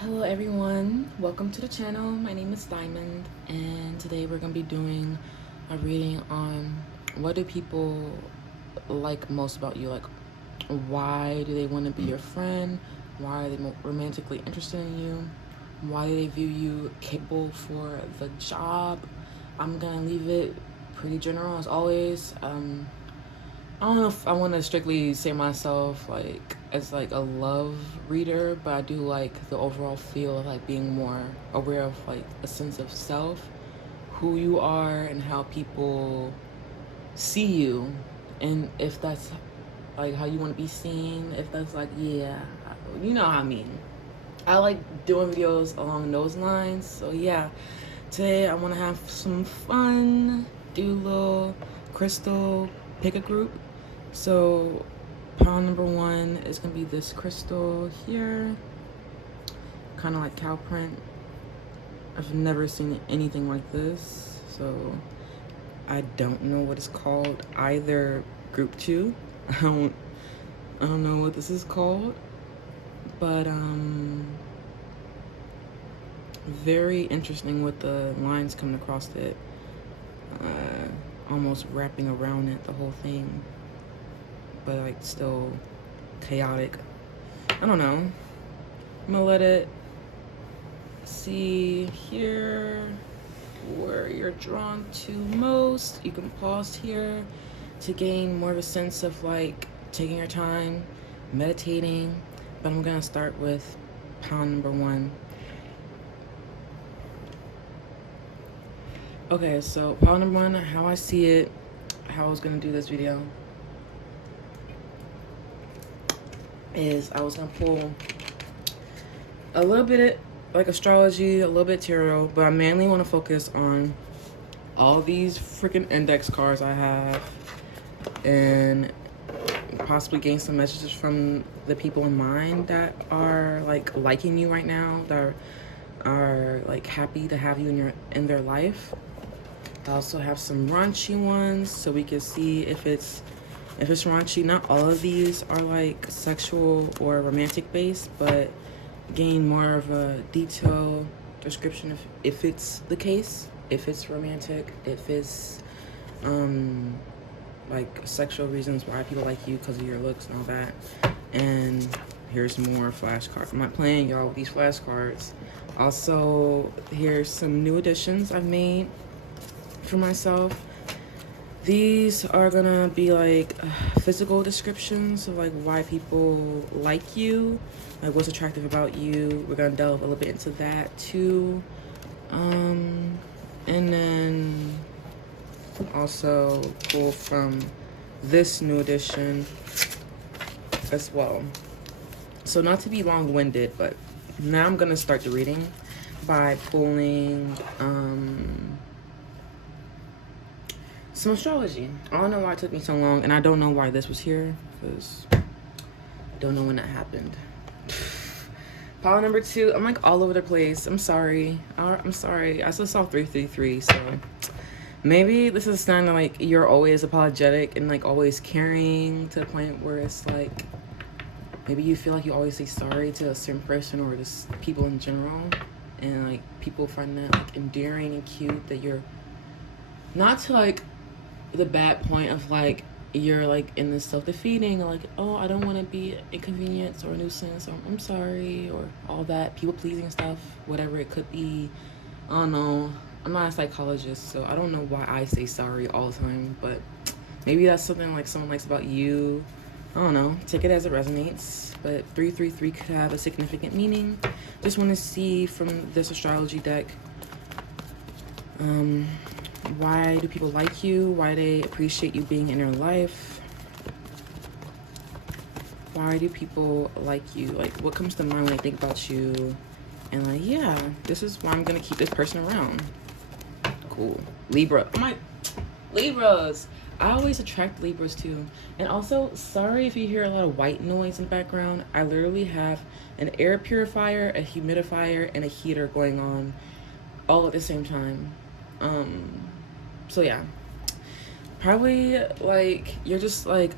Hello everyone, welcome to the channel. My name is Diamond and today we're going to be doing a reading on what do people like most about you. Like, why do they want to be your friend? Why are they romantically interested in you? Why do they view you capable for the job? I'm going to leave it pretty general as always. I don't know if I want to strictly say myself like as like a love reader, but I do like the overall feel of like being more aware of like a sense of self, who you are, and how people see you, and if that's like how you want to be seen. If that's like, yeah, you know what I mean. I like doing videos along those lines. So yeah, today I want to have some fun, do a little crystal, pick a group. So pile number one is gonna be this crystal here, kind of like cow print. I've never seen anything like this, so I don't know what it's called either. Group two, I don't know what this is called, but very interesting with the lines coming across it, almost wrapping around it, the whole thing, but like still chaotic. I don't know. I'm gonna let it see here where you're drawn to most. You can pause here to gain more of a sense of like taking your time, meditating. But I'm gonna start with pile number one. Okay, so pile number one, how I see it, how I was gonna do this video is I was gonna pull a little bit like astrology, a little bit tarot, but I mainly want to focus on all these freaking index cards I have and possibly gain some messages from the people in mind that are like liking you right now, that are like happy to have you in their life. I also have some raunchy ones so we can see if it's raunchy. Not all of these are like sexual or romantic based, but gain more of a detailed description if it's the case, if it's romantic, if it's like sexual reasons why people like you because of your looks and all that. And here's more flashcards. I'm not playing y'all with these flashcards. Also, here's some new additions I've made for myself. These are gonna be like physical descriptions of like why people like you, like what's attractive about you. We're gonna delve a little bit into that too. And then also pull from this new edition as well. So not to be long-winded, but now I'm gonna start the reading by pulling some astrology. I don't know why it took me so long, and I don't know why this was here, because I don't know when that happened. Pile number two, I'm like all over the place. I'm sorry. I'm sorry. I still saw 333, so maybe this is kind of like you're always apologetic and like always caring to the point where it's like maybe you feel like you always say sorry to a certain person or just people in general, and like people find that like endearing and cute that you're not to like the bad point of like you're like in this self-defeating, like, oh, I don't want to be inconvenience or a nuisance, or I'm sorry, or all that people pleasing stuff, whatever it could be. I don't know. I'm not a psychologist, so I don't know why I say sorry all the time, but maybe that's something like someone likes about you. I don't know. Take it as it resonates. But 333 could have a significant meaning. Just want to see from this astrology deck, why do people like you? Why they appreciate you being in their life? Why do people like you? Like, what comes to mind when they think about you? And like, yeah, this is why I'm gonna keep this person around. Cool. Libra. Oh my, Libras. I always attract Libras too. And also, sorry if you hear a lot of white noise in the background. I literally have an air purifier, a humidifier, and a heater going on all at the same time. So yeah, probably like you're like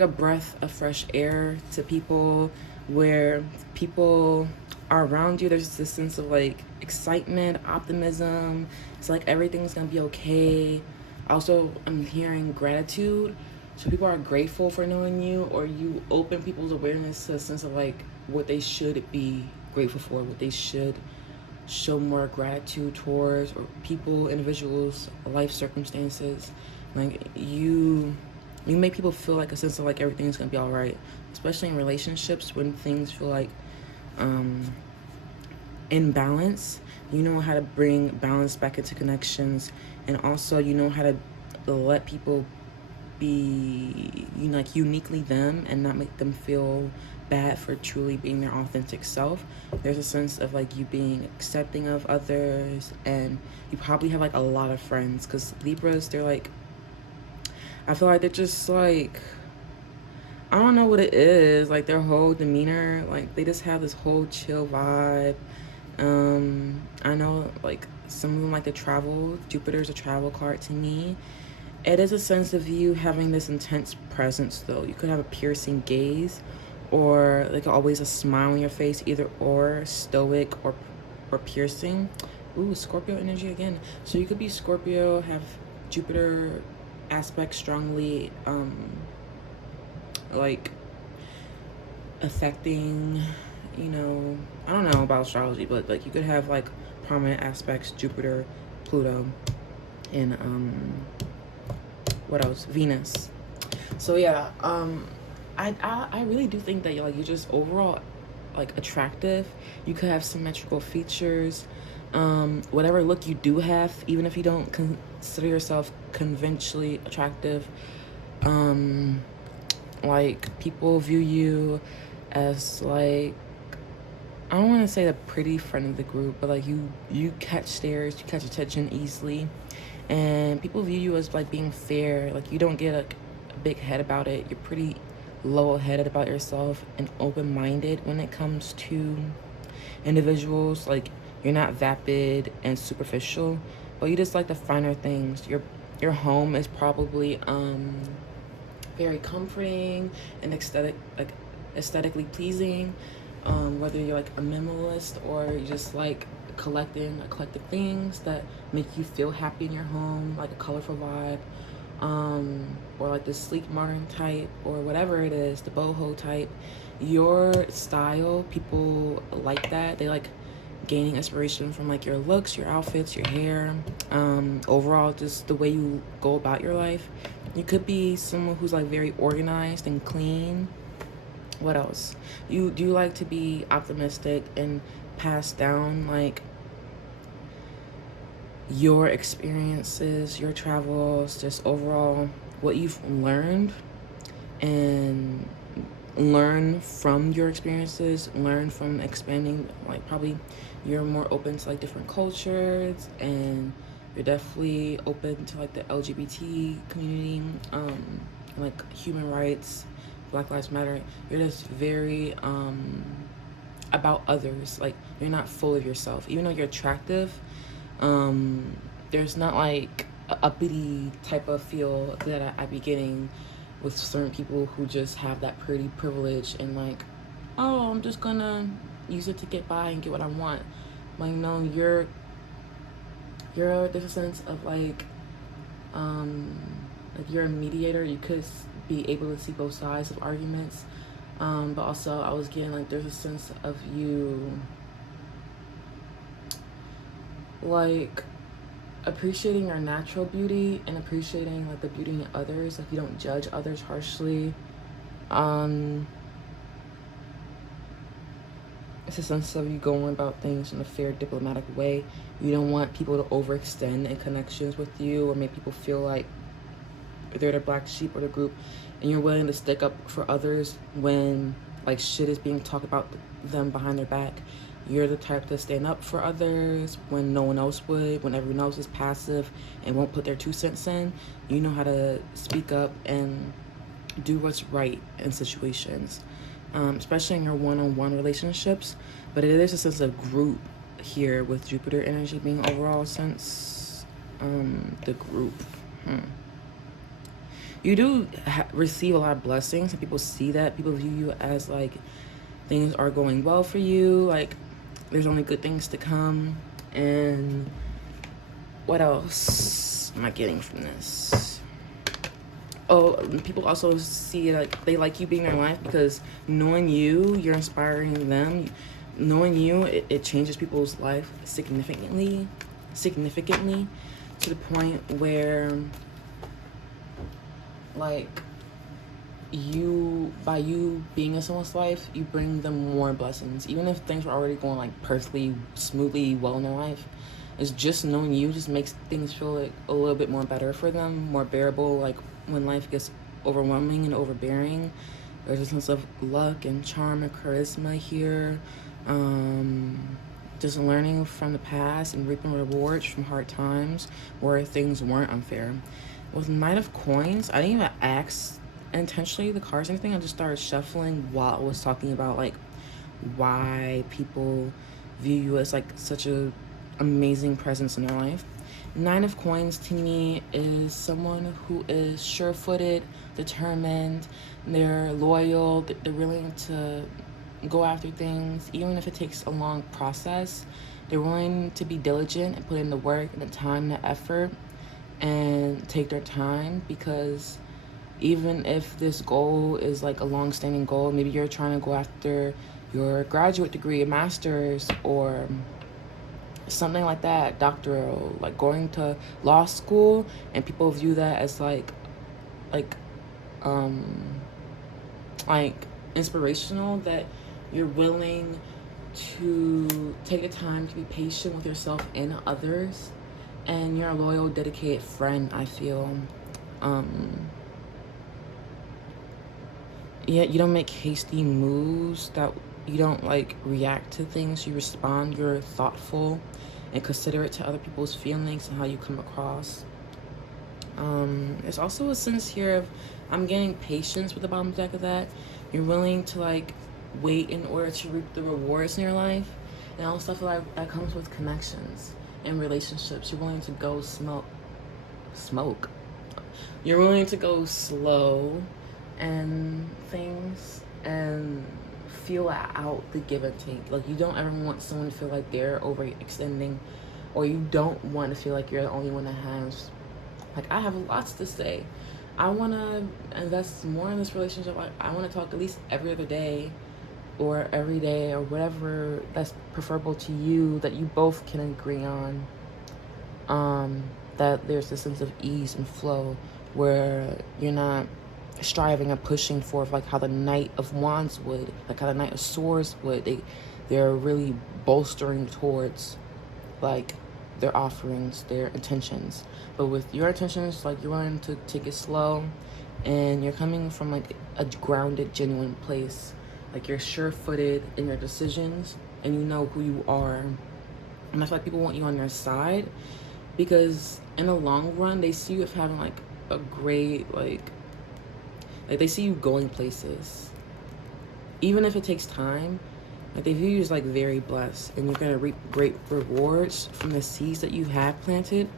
a breath of fresh air to people. where people are around you. There's this sense of like excitement, optimism. It's like everything's gonna be okay. Also, I'm hearing gratitude. So people are grateful for knowing you, or you open people's awareness to a sense of like what they should be grateful for, what they should show more gratitude towards, or people, individuals, life circumstances. Like you make people feel like a sense of like everything's gonna be all right, especially in relationships when things feel like in balance. You know how to bring balance back into connections, and also you know how to let people be, you know, like uniquely them and not make them feel bad for truly being their authentic self. There's a sense of like you being accepting of others, and you probably have like a lot of friends, because Libras, they're like, I feel like they're just like, I don't know what it is, like their whole demeanor, like they just have this whole chill vibe. I know like some of them like to travel. Jupiter's a travel card to me. It is a sense of you having this intense presence, though. You could have a piercing gaze, or like always a smile on your face, either or stoic or piercing. Ooh, Scorpio energy again. So you could be Scorpio, have Jupiter aspect strongly, like affecting, you know, I don't know about astrology, but like you could have like prominent aspects, Jupiter, Pluto, and what else? Venus. So yeah, I really do think that you're just overall like attractive. You could have symmetrical features. Whatever look you do have, even if you don't consider yourself conventionally attractive, like people view you as like, I don't want to say the pretty friend of the group, but like you catch stares, you catch attention easily, and people view you as like being fair. Like you don't get a big head about it. You're pretty level-headed about yourself and open-minded when it comes to individuals. Like you're not vapid and superficial, but you just like the finer things. Your home is probably very comforting and aesthetically pleasing. Whether you're like a minimalist or you just like collecting eclectic things that make you feel happy in your home, like a colorful vibe, or like the sleek modern type, or whatever it is, the boho type. Your style, people like that. They like gaining inspiration from like your looks, your outfits, your hair, overall just the way you go about your life. You could be someone who's like very organized and clean. What else? You do like to be optimistic and pass down like your experiences, your travels, just overall what you've learned, and learn from your experiences, learn from expanding. Like probably you're more open to like different cultures, and you're definitely open to like the LGBT community, like human rights, Black Lives Matter. You're just very about others. Like you're not full of yourself, even though you're attractive. There's not like a uppity type of feel that I be getting with certain people who just have that pretty privilege and like, oh, I'm just gonna use it to get by and get what I want. Like no, you're there's a sense of like you're a mediator. You could be able to see both sides of arguments, but also I was getting like there's a sense of you like appreciating your natural beauty and appreciating like the beauty in others. Like you don't judge others harshly. It's a sense of you going about things in a fair, diplomatic way. You don't want people to overextend in connections with you or make people feel like they're the black sheep of the group, and you're willing to stick up for others when like shit is being talked about them behind their back. You're the type to stand up for others when no one else would, when everyone else is passive and won't put their 2 cents in. You know how to speak up and do what's right in situations, especially in your one-on-one relationships. But it is a sense of group here with Jupiter energy being overall sense, the group. You do receive a lot of blessings, and people see that. People view you as like things are going well for you. Like, there's only good things to come. And what else am I getting from this? Oh, people also see like they like you being in their life because knowing you're inspiring them. Knowing you, it changes people's life significantly to the point where, like, by you being in someone's life, you bring them more blessings. Even if things are already going like perfectly, smoothly well in their life, it's just knowing you just makes things feel like a little bit more better for them, more bearable. Like when life gets overwhelming and overbearing, there's a sense of luck and charm and charisma here. Just learning from the past and reaping rewards from hard times where things weren't unfair. With Knight of Coins, I didn't even ask intentionally the cards or anything. I just started shuffling while I was talking about like why people view you as like such a amazing presence in their life. Nine of Coins to me is someone who is sure-footed, determined, they're loyal, they're willing to go after things, even if it takes a long process. They're willing to be diligent and put in the work and the time, the effort, and take their time, because even if this goal is like a long-standing goal, maybe you're trying to go after your graduate degree, a master's, or something like that, doctoral, like going to law school, and people view that as like um like inspirational, that you're willing to take the time to be patient with yourself and others, and you're a loyal, dedicated friend, I feel. Yeah, you don't make hasty moves, that you don't like react to things, you respond, you're thoughtful and considerate to other people's feelings and how you come across. There's also a sense here of, I'm getting patience with the bottom deck of that. You're willing to like wait in order to reap the rewards in your life, and also stuff like that comes with connections and relationships. You're willing to go smoke. You're willing to go slow and things and feel out the give and take. Like, you don't ever want someone to feel like they're overextending, or you don't want to feel like you're the only one that has, like, I have lots to say. I want to invest more in this relationship. Like, I want to talk at least every other day or every day or whatever that's preferable to you, that you both can agree on. That there's a sense of ease and flow where you're not striving and pushing for like how the Knight of Wands would, like how the Knight of Swords would. They're really bolstering towards like their offerings, their intentions. But with your intentions, like, you're willing to take it slow, and you're coming from like a grounded, genuine place. Like, you're sure-footed in your decisions, and you know who you are. And I feel like people want you on their side, because in the long run, they see you as having like a great like they see you going places, even if it takes time. Like, they view you as like very blessed, and you're gonna reap great rewards from the seeds that you have planted,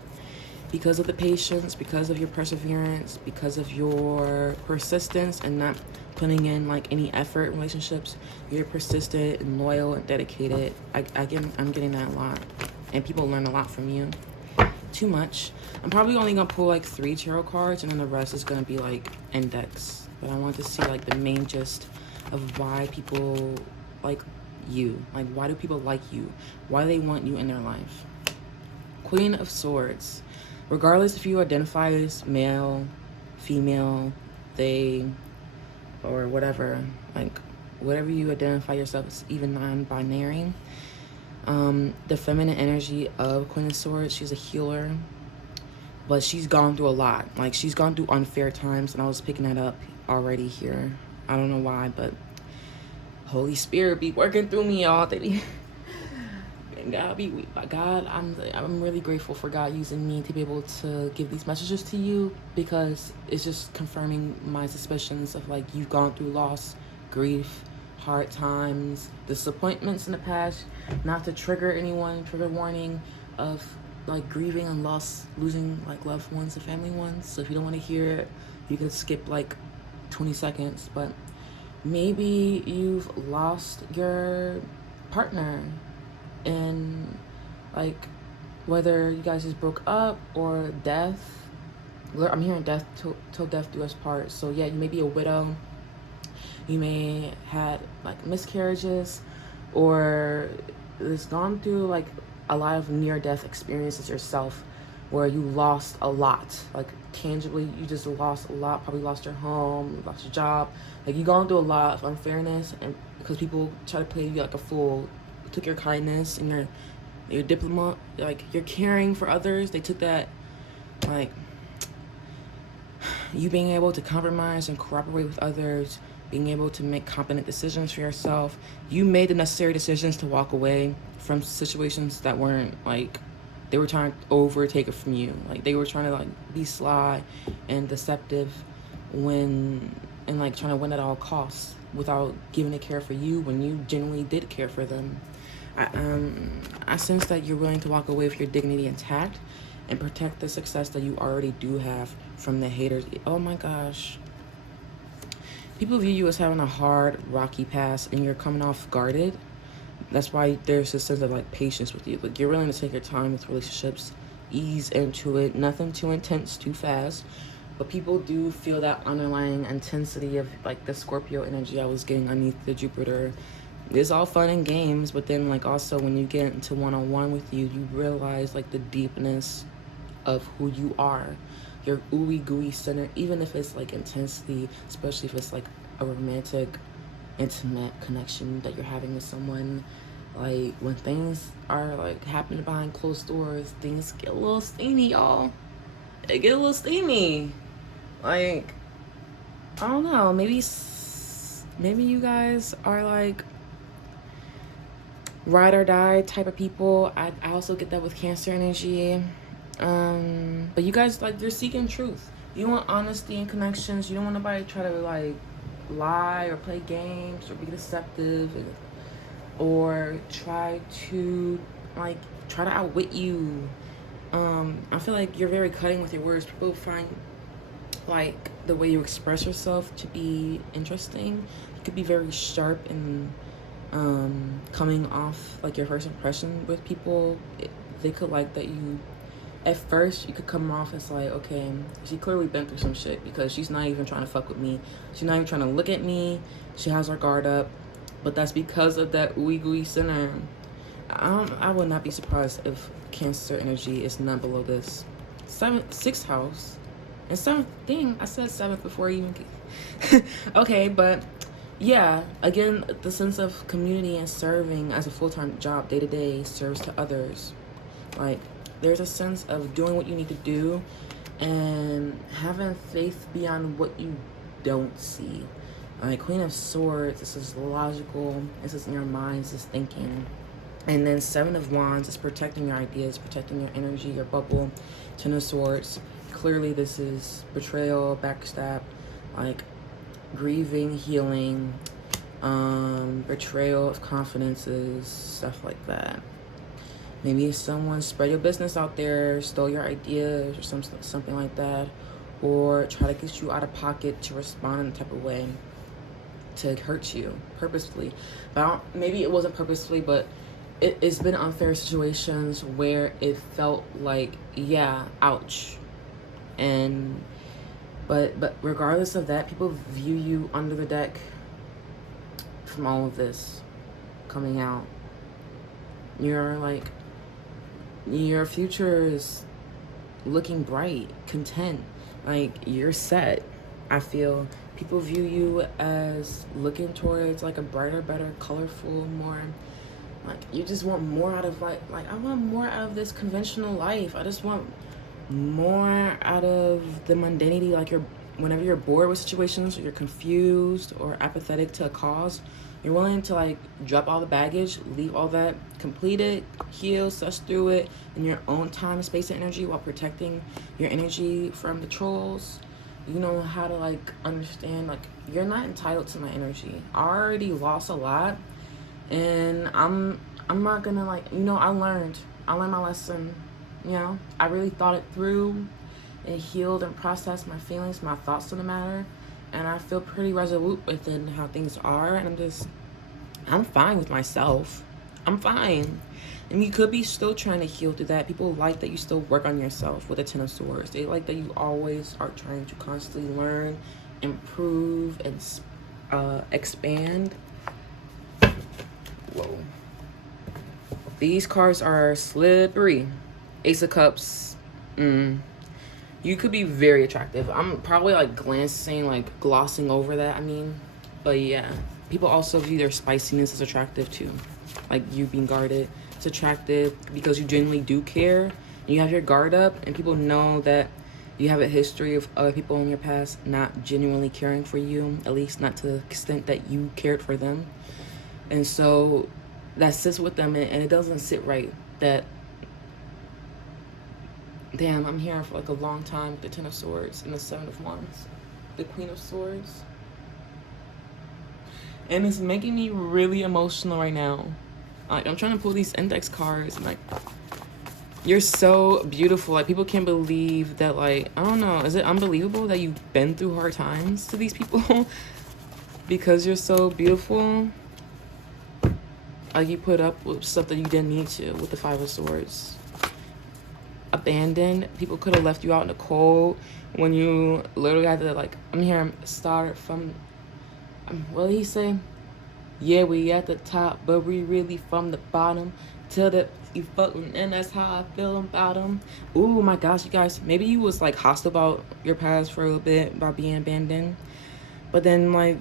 because of the patience, because of your perseverance, because of your persistence and not putting in like any effort in relationships. You're persistent and loyal and dedicated. I'm getting that a lot, and people learn a lot from you. Too much. I'm probably only gonna pull like 3 tarot cards, and then the rest is gonna be like index. But I want to see like the main gist of why people like you. Like, why do people like you? Why do they want you in their life? Queen of Swords. Regardless if you identify as male, female, they, or whatever, like whatever you identify yourself as, even non-binary, the feminine energy of Queen of Swords, she's a healer, but she's gone through a lot. Like, she's gone through unfair times, and I was picking that up already here. I don't know why, but Holy Spirit be working through me, y'all. God, I'm really grateful for God using me to be able to give these messages to you, because it's just confirming my suspicions of like, you've gone through loss, grief, hard times, disappointments in the past. Not to trigger anyone, trigger warning of like grieving and loss, losing like loved ones and family ones. So if you don't want to hear it, you can skip like 20 seconds. But Maybe you've lost your partner, and like whether you guys just broke up or death. I'm hearing death till death do us part. So yeah, you may be a widow. You may had like miscarriages, or it's gone through like a lot of near death experiences yourself, where you lost a lot, like tangibly you just lost a lot. Probably lost your home, lost your job, like you gone through a lot of unfairness, and because people try to play you like a fool, took your kindness and your diploma, like your caring for others, they took that, like you being able to compromise and cooperate with others, being able to make competent decisions for yourself. You made the necessary decisions to walk away from situations that weren't like, they were trying to overtake it from you. Like they were trying to like be sly and deceptive when, and like trying to win at all costs without giving a care for you when you genuinely did care for them. I sense that you're willing to walk away with your dignity intact and protect the success that you already do have from the haters. Oh my gosh. People view you as having a hard, rocky past, and you're coming off guarded. That's why there's a sense of like patience with you. Like you're willing to take your time with relationships, ease into it, nothing too intense, too fast. But people do feel that underlying intensity of like the Scorpio energy I was getting underneath the Jupiter. It's all fun and games, but then like also when you get into one-on-one with you, you realize like the deepness of who you are, your ooey gooey center, even if it's like intensity, especially if it's like a romantic, intimate connection that you're having with someone. Like when things are like happening behind closed doors, things get a little steamy, y'all. It get a little steamy. Like I don't know, maybe you guys are like ride or die type of people. I also get that with Cancer energy. But you guys, like, you're seeking truth. You want honesty and connections. You don't want nobody to try to like lie or play games or be deceptive or try to outwit you. I feel like you're very cutting with your words. People find like the way you express yourself to be interesting. You could be very sharp and coming off like your first impression with people. They could like that you, at first you could come off as like, okay, she clearly been through some shit because she's not even trying to fuck with me. She's not even trying to look at me. She has her guard up. But that's because of that ooey gooey center. I would not be surprised if Cancer energy is not below this sixth house. And seventh thing, I said seventh before you even okay, but yeah, again, the sense of community and serving as a full-time job, day-to-day, service to others. Like, there's a sense of doing what you need to do and having faith beyond what you don't see. Like, Queen of Swords, this is logical, this is in your mind, this is thinking. And then Seven of Wands is protecting your ideas, protecting your energy, your bubble. Ten of Swords, clearly this is betrayal, backstab, like grieving, healing, betrayal of confidences, stuff like that. Maybe someone spread your business out there, stole your ideas or something like that, or try to get you out of pocket to respond in a type of way to hurt you purposefully. But maybe it wasn't purposefully, but it's been unfair situations where it felt like, yeah, ouch. And but regardless of that, people view you under the deck from all of this coming out. You're like, your future is looking bright, content, like you're set. I feel people view you as looking towards like a brighter, better, colorful, more like you just want more out of like I want more out of this conventional life. I just want more out of the mundanity. Like whenever you're bored with situations or you're confused or apathetic to a cause, you're willing to like drop all the baggage, leave all that completed, heal, suss through it in your own time, space, and energy while protecting your energy from the trolls. You know how to like understand, like you're not entitled to my energy. I already lost a lot, and I'm not gonna like, I learned my lesson. I really thought it through and healed and processed my feelings, my thoughts on the matter, and I feel pretty resolute within how things are, and I'm fine with myself. I'm fine. And you could be still trying to heal through that. People like that you still work on yourself with the Ten of Swords. They like that you always are trying to constantly learn, improve, and expand. Whoa. These cards are slippery. Ace of Cups. You could be very attractive. I'm probably like glossing over that, I mean. But yeah. People also view their spiciness as attractive too. Like you being guarded. It's attractive because you genuinely do care. And you have your guard up, and people know that you have a history of other people in your past not genuinely caring for you, at least not to the extent that you cared for them. And so that sits with them, and it doesn't sit right that, damn, I'm here for like a long time with the Ten of Swords and the Seven of Wands, the Queen of Swords. And it's making me really emotional right now. Like, I'm trying to pull these index cards, and like, you're so beautiful. Like, people can't believe that, like, I don't know, is it unbelievable that you've been through hard times to these people? Because you're so beautiful. Like, you put up with stuff that you didn't need to with the Five of Swords. Abandoned. People could have left you out in the cold when you literally had to, like, I'm here, start from, what did he say? Yeah, we at the top, but we really from the bottom. Till the you fucking, and that's how I feel about them. Oh my gosh, you guys, maybe you was like hostile about your past for a little bit about being abandoned, but then like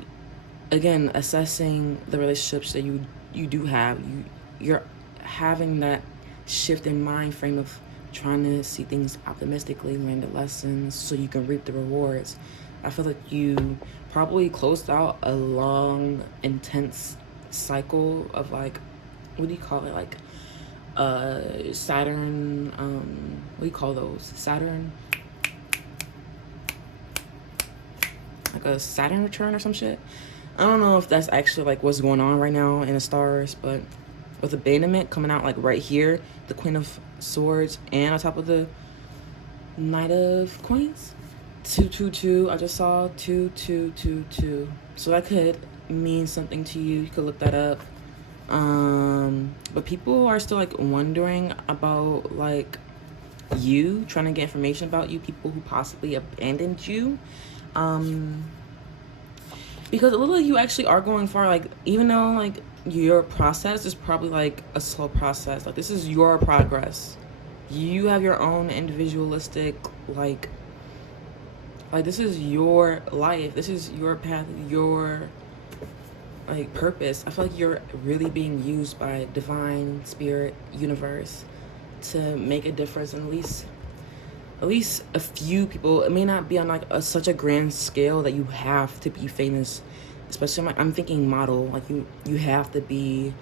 again, assessing the relationships that you do have, you're having that shift in mind frame of trying to see things optimistically, learn the lessons so you can reap the rewards. I feel like you probably closed out a long, intense cycle of like, what do you call it? Like Saturn, what do you call those? Saturn, like a Saturn return or some shit. I don't know if that's actually like what's going on right now in the stars, but with abandonment coming out like right here, the Queen of Swords, and on top of the Knight of Coins. 222. I just saw 2222. So that could mean something to you. You could look that up. But people are still like wondering about like you, trying to get information about you, people who possibly abandoned you. Because it looks like you actually are going far. Like, even though like your process is probably like a slow process, like this is your progress. You have your own individualistic like this is your life, this is your path, your like purpose. I feel like you're really being used by divine spirit, universe, to make a difference in at least a few people. It may not be on like such a grand scale that you have to be famous, especially I'm thinking model, like you have to be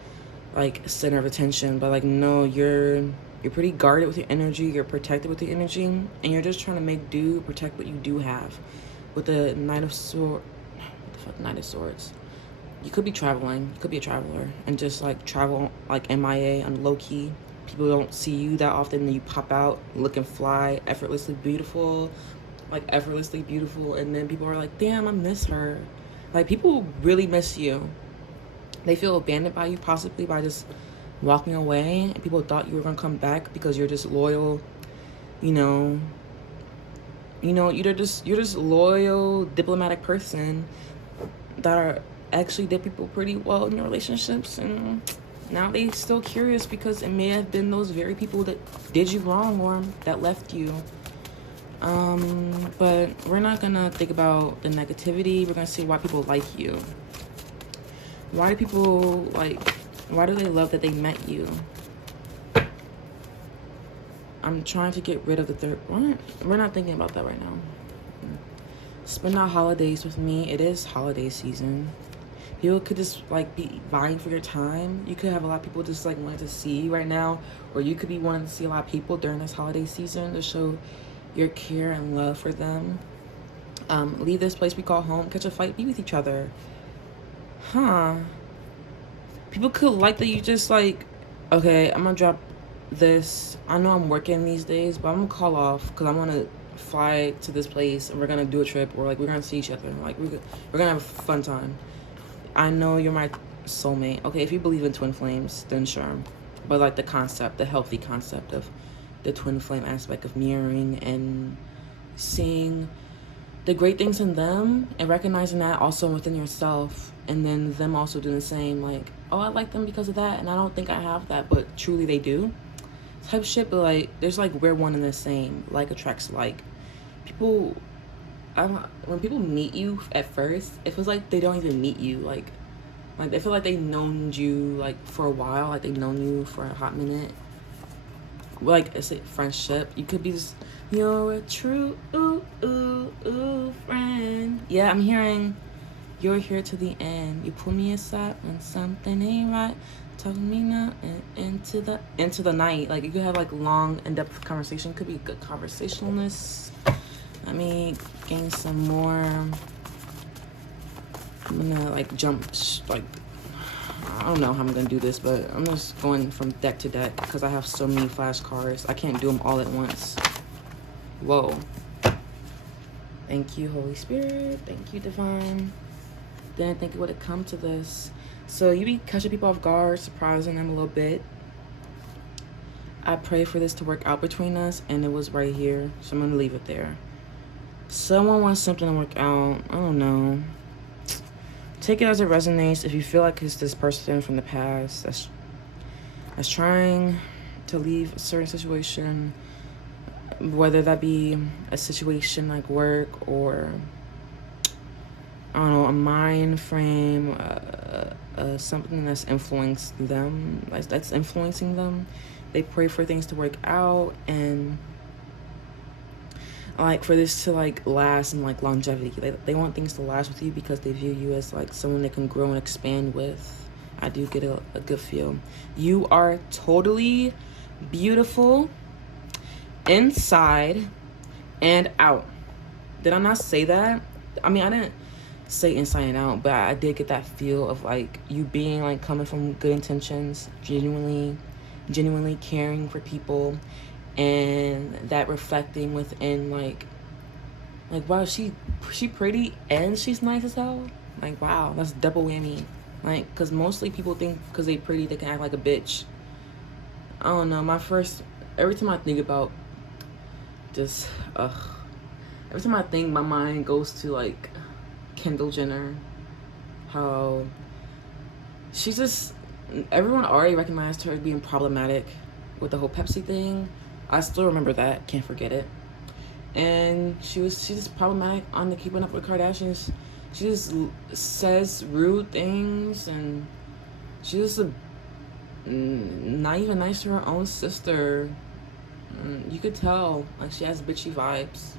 like center of attention, but like no, you're pretty guarded with your energy, you're protected with your energy, and you're just trying to make do, protect what you do have. With the Knight of Swords, what the fuck, Knight of Swords, you could be traveling, you could be a traveler, and just like travel like MIA on low key. People don't see you that often, and you pop out looking fly, effortlessly beautiful, and then people are like, damn, I miss her. Like, people really miss you. They feel abandoned by you, possibly by just walking away, and people thought you were gonna come back because you're just loyal, you're just loyal, diplomatic person that are actually did people pretty well in your relationships, and now they still curious because it may have been those very people that did you wrong or that left you. But we're not gonna think about the negativity. We're gonna see why people like you. Why do people why do they love that they met you? I'm trying to get rid of the third one. We're not thinking about that right now. Spend our holidays with me. It is holiday season. People could just like be vying for your time. You could have a lot of people just like wanting to see you right now, or you could be wanting to see a lot of people during this holiday season to show your care and love for them. Leave this place we call home, catch a flight, be with each other. People could like that you just like, okay, I'm gonna drop this. I know I'm working these days, but I'm gonna call off because I want to fly to this place and we're gonna do a trip, or like we're gonna see each other, like we're gonna have a fun time. I know you're my soulmate. Okay, if you believe in twin flames, then sure. But like the concept, the healthy concept of the twin flame aspect of mirroring and seeing the great things in them and recognizing that also within yourself, and then them also doing the same, like, oh, I like them because of that and I don't think I have that, but truly they do, type shit. But like there's like we're one and the same, like attracts like. People, when people meet you at first, it feels like they don't even meet you, like they feel like they've known you like for a while, like they've known you for a hot minute. Like it's a friendship. You could be just, you're a true friend. Yeah, I'm hearing you're here to the end. You pull me aside when something ain't right. Talk to me now and into the night. Like you could have like long in-depth conversation. Could be good conversationalness. Let me gain some more. I'm gonna like jump, like, I don't know how I'm gonna do this, but I'm just going from deck to deck because I have so many flashcards. I can't do them all at once. Whoa. Thank you, Holy Spirit. Thank you, Divine. Didn't think it would have come to this. So you be catching people off guard, surprising them a little bit. I pray for this to work out between us, and it was right here. So I'm gonna leave it there. Someone wants something to work out. I don't know. Take it as it resonates. If you feel like it's this person from the past that's trying to leave a certain situation, whether that be a situation like work or, I don't know, a mind frame, something that's influenced them, that's influencing them. They pray for things to work out and like for this to like last and like longevity. They want things to last with you because they view you as like someone they can grow and expand with. I do get a good feel. You are totally beautiful inside and out. Did I not say that? I mean, I didn't say inside and out, but I did get that feel of like you being like coming from good intentions, genuinely caring for people, and that reflecting within like wow, she pretty and she's nice as hell. Like wow, that's double whammy. Like, because mostly people think because they pretty they can act like a bitch. I don't know, every time I think about just every time I think, my mind goes to like Kendall Jenner, how she's just, everyone already recognized her as being problematic with the whole Pepsi thing. I still remember that, can't forget it. And she's just problematic on the Keeping Up with Kardashians. She just says rude things, and she's just not even nice to her own sister. You could tell, like, she has bitchy vibes.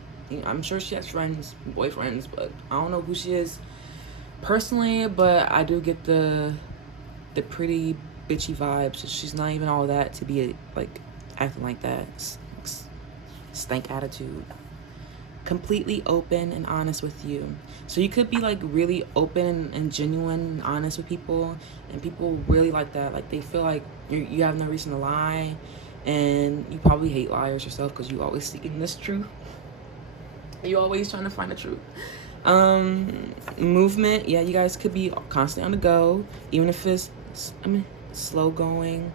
I'm sure she has friends, boyfriends, but I don't know who she is personally, but I do get the pretty bitchy vibes. She's not even all that to be like acting like that. Stank attitude. Completely open and honest with you. So you could be like really open and genuine and honest with people, and people really like that. Like they feel like you have no reason to lie, and you probably hate liars yourself because you always seeking this truth. You always trying to find the truth. Movement, yeah, you guys could be constantly on the go, even if it's slow going.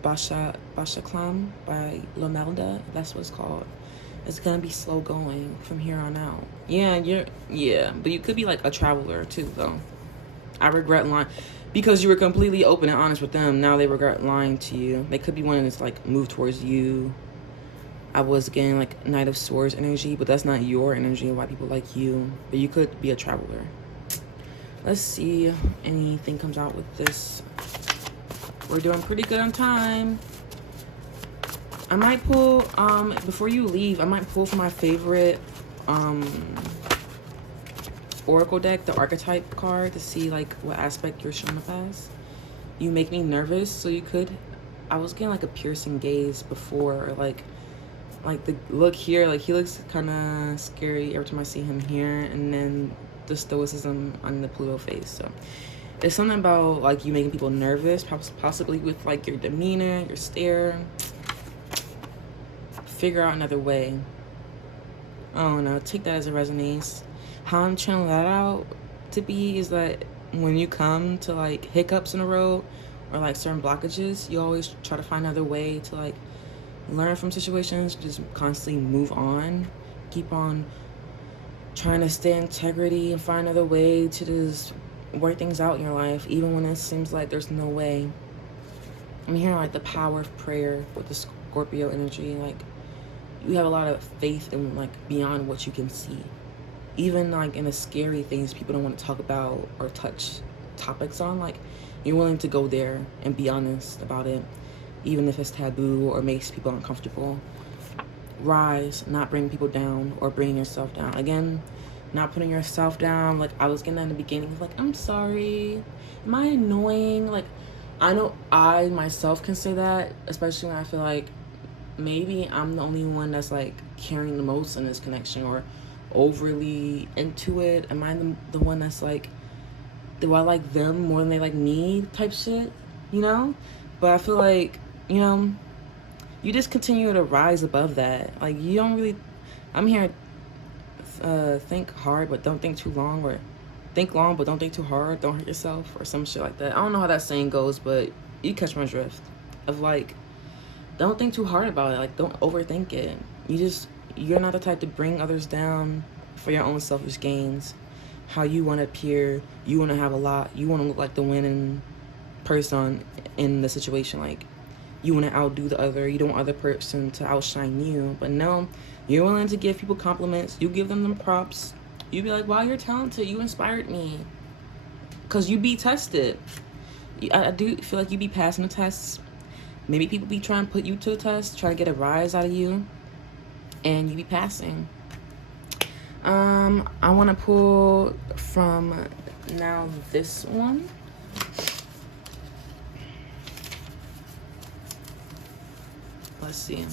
Basha Clam by Lomelda, that's what it's called. It's gonna be slow going from here on out. Yeah, but you could be like a traveler too, though. I regret lying because you were completely open and honest with them. Now they regret lying to you. They could be wanting to like move towards you. I was getting like Knight of Swords energy, but that's not your energy. Why people like you? But you could be a traveler. Let's see if anything comes out with this. We're doing pretty good on time. I might pull, before you leave, I might pull from my favorite Oracle deck, the Archetype card, to see like what aspect you're showing up as. You make me nervous, so you could, I was getting like a piercing gaze before, like the look here, like he looks kind of scary every time I see him here, and then the stoicism on the Pluto face. So it's something about like you making people nervous, possibly with like your demeanor, your stare. Figure out another way. I don't know, take that as it resonates. How I'm channeling that out to be is that when you come to like hiccups in the road or like certain blockages, you always try to find another way to like learn from situations, just constantly move on, keep on trying to stay in integrity and find another way to just work things out in your life, even when it seems like there's no way. I'm hearing like the power of prayer with the Scorpio energy. Like you have a lot of faith in like beyond what you can see, even like in the scary things people don't want to talk about or touch topics on. Like you're willing to go there and be honest about it, even if it's taboo or makes people uncomfortable. Rise, not bring people down or bringing yourself down. Again, not putting yourself down. Like I was getting in the beginning, like, I'm sorry, am I annoying? Like I know I myself can say that, especially when I feel like maybe I'm the only one that's like caring the most in this connection or overly into it. Am I the one that's like, do I like them more than they like me type shit, you know? But I feel like, you know, you just continue to rise above that. Like you don't really, I'm here, think hard but don't think too long, or think long but don't think too hard, don't hurt yourself, or some shit like that. I don't know how that saying goes, but you catch my drift of like, don't think too hard about it. Like don't overthink it. You're not the type to bring others down for your own selfish gains. How you want to appear, you want to have a lot, you want to look like the winning person in the situation. Like you want to outdo the other, you don't want other person to outshine you. But no, you're willing to give people compliments, you give them props, you be like, wow, you're talented, you inspired me, because you be tested. I do feel like you be passing the tests. Maybe people be trying to put you to the test, try to get a rise out of you, and you be passing. I want to pull from now this one. Let's see.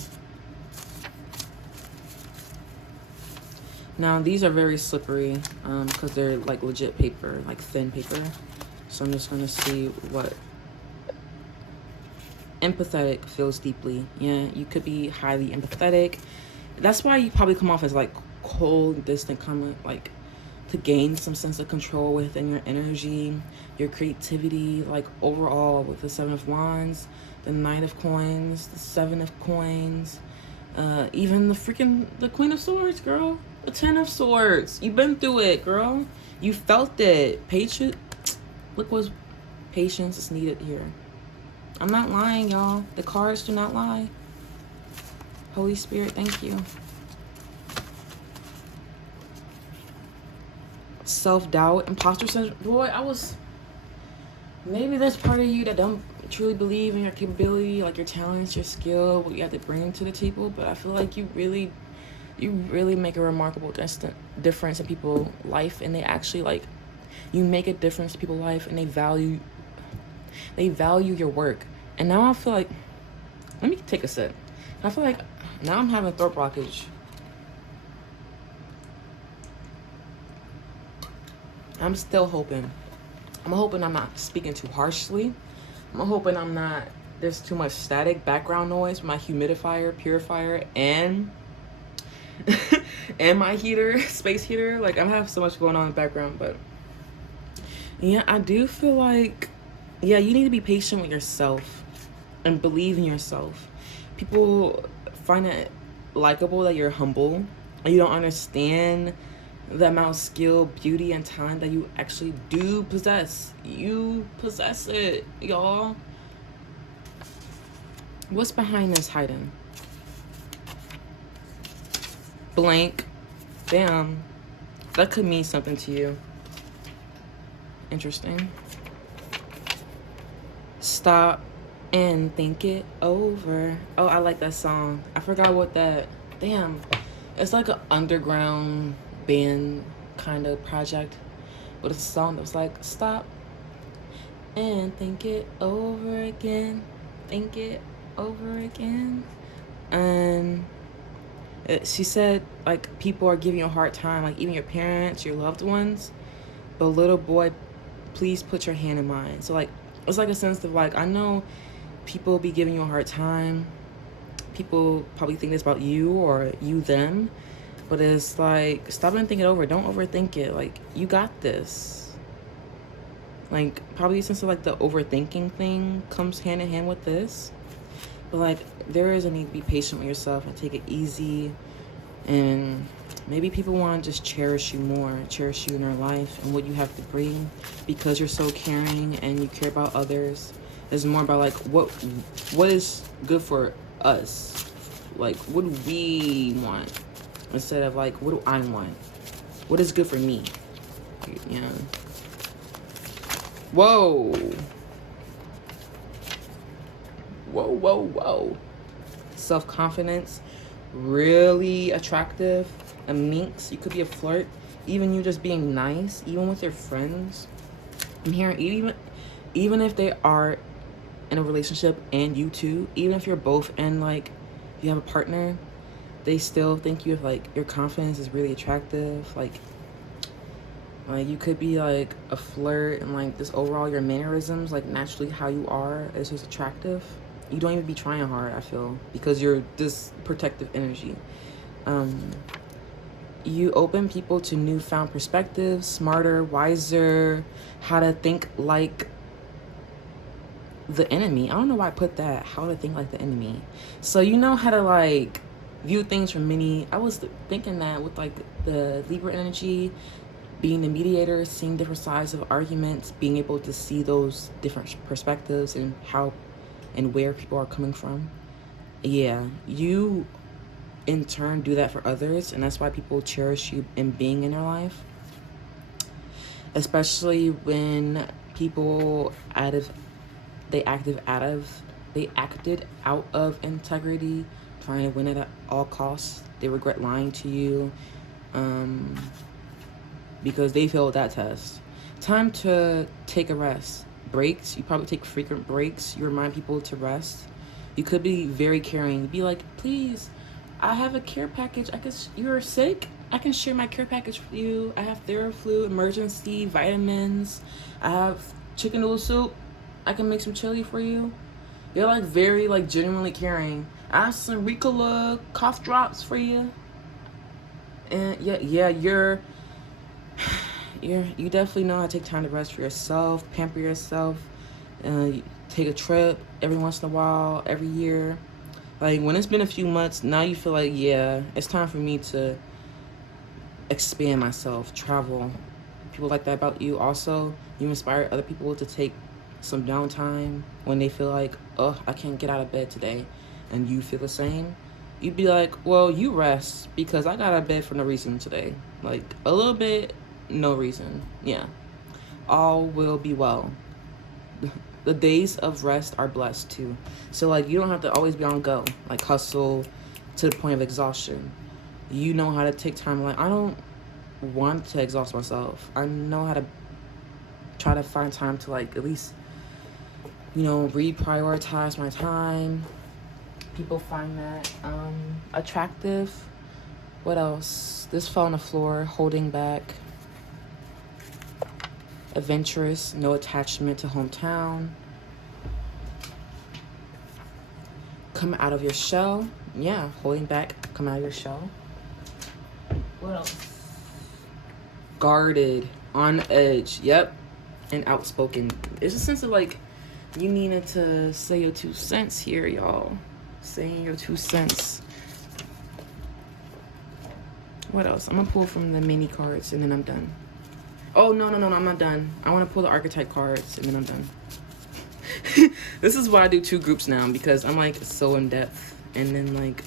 Now these are very slippery because they're like legit paper, like thin paper. So I'm just gonna see what empathetic feels deeply. Yeah, you could be highly empathetic. That's why you probably come off as like cold, distant, comment, like to gain some sense of control within your energy, your creativity, like overall with the Seven of Wands, the Knight of Coins, the Seven of Coins, even the Queen of Swords, girl, the Ten of Swords. You've been through it, girl. You felt it. Look what patience is needed here. I'm not lying, y'all. The cards do not lie. Holy Spirit, thank you. Self-doubt, imposter syndrome. Boy, maybe there's part of you that don't truly believe in your capability, like your talents, your skill, what you have to bring to the table. But I feel like you really make a remarkable difference in people's life, and they actually like, you make a difference in people's life, and they value your work. And now I feel like, let me take a sip. I feel like now I'm having throat blockage. I'm still hoping. I'm hoping I'm not speaking too harshly. I'm hoping there's too much static background noise from my humidifier, purifier, and and my heater, space heater. Like I have so much going on in the background, but yeah, I do feel like, yeah, you need to be patient with yourself and believe in yourself. People find it likable that you're humble and you don't understand the amount of skill, beauty, and time that you actually do possess. You possess it, y'all. What's behind this hiding? Blank. Damn. That could mean something to you. Interesting. Stop and think it over. Oh, I like that song. I forgot what that... Damn. It's like an underground band kind of project, but it's a song that was like, stop and think it over again, think it over again. And she said like people are giving you a hard time, like even your parents, your loved ones, but little boy, please put your hand in mine. So like it's like a sense of like, I know people be giving you a hard time, people probably think this about you or you them, But it's like, stop and think it over. Don't overthink it. Like, you got this. Like, probably since like the overthinking thing comes hand in hand with this. But like, there is a need to be patient with yourself and take it easy. And maybe people want to just cherish you more, cherish you in their life and what you have to bring, because you're so caring and you care about others. It's more about like what is good for us. Like, what do we want? Instead of like, what do I want? What is good for me? You know? Whoa. Whoa, whoa, whoa. Self-confidence, really attractive. A minx, you could be a flirt. Even you just being nice, even with your friends. I'm hearing even if they are in a relationship and you too, even if you're both in like, you have a partner, they still think you have like, your confidence is really attractive. Like you could be like a flirt and like this overall, your mannerisms, like naturally how you are is just attractive. You don't even be trying hard, I feel, because you're this protective energy. You open people to newfound perspectives, smarter, wiser, how to think like the enemy. I don't know why I put that, how to think like the enemy. So you know how to like view things from many. I was thinking that with like the Libra energy, being the mediator, seeing different sides of arguments, being able to see those different perspectives and how and where people are coming from. Yeah, you in turn do that for others, and that's why people cherish you and being in their life. Especially when people they acted out of integrity, trying to win it at all costs. They regret lying to you because they failed that test. Time to take a rest. Breaks, you probably take frequent breaks. You remind people to rest. You could be very caring. Be like, please, I have a care package. You're sick? I can share my care package with you. I have Theraflu, emergency, vitamins. I have chicken noodle soup. I can make some chili for you. You're like very like genuinely caring. I have some Ricola cough drops for you. And yeah, you definitely know how to take time to rest for yourself, pamper yourself, take a trip every once in a while, every year. Like when it's been a few months, now you feel like, yeah, it's time for me to expand myself, travel. People like that about you. Also, you inspire other people to take some downtime when they feel like, oh, I can't get out of bed today, and you feel the same. You'd be like, well, you rest because I got out of bed for no reason today. Like a little bit, no reason. Yeah. All will be well. The days of rest are blessed too. So like you don't have to always be on go, like hustle to the point of exhaustion. You know how to take time. Like I don't want to exhaust myself. I know how to try to find time to like at least, reprioritize my time. People find that attractive. What else? This fell on the floor, holding back. Adventurous, no attachment to hometown. Come out of your shell. Yeah, holding back, come out of your shell. What else? Guarded, on edge. Yep. And outspoken. There's a sense of like you needed to say your 2 cents here, y'all. Saying your 2 cents. What else? I'm gonna pull from the mini cards and then I'm done. Oh, no, I'm not done. I want to pull the archetype cards and then I'm done. This is why I do 2 groups now, because I'm like so in depth. And then like,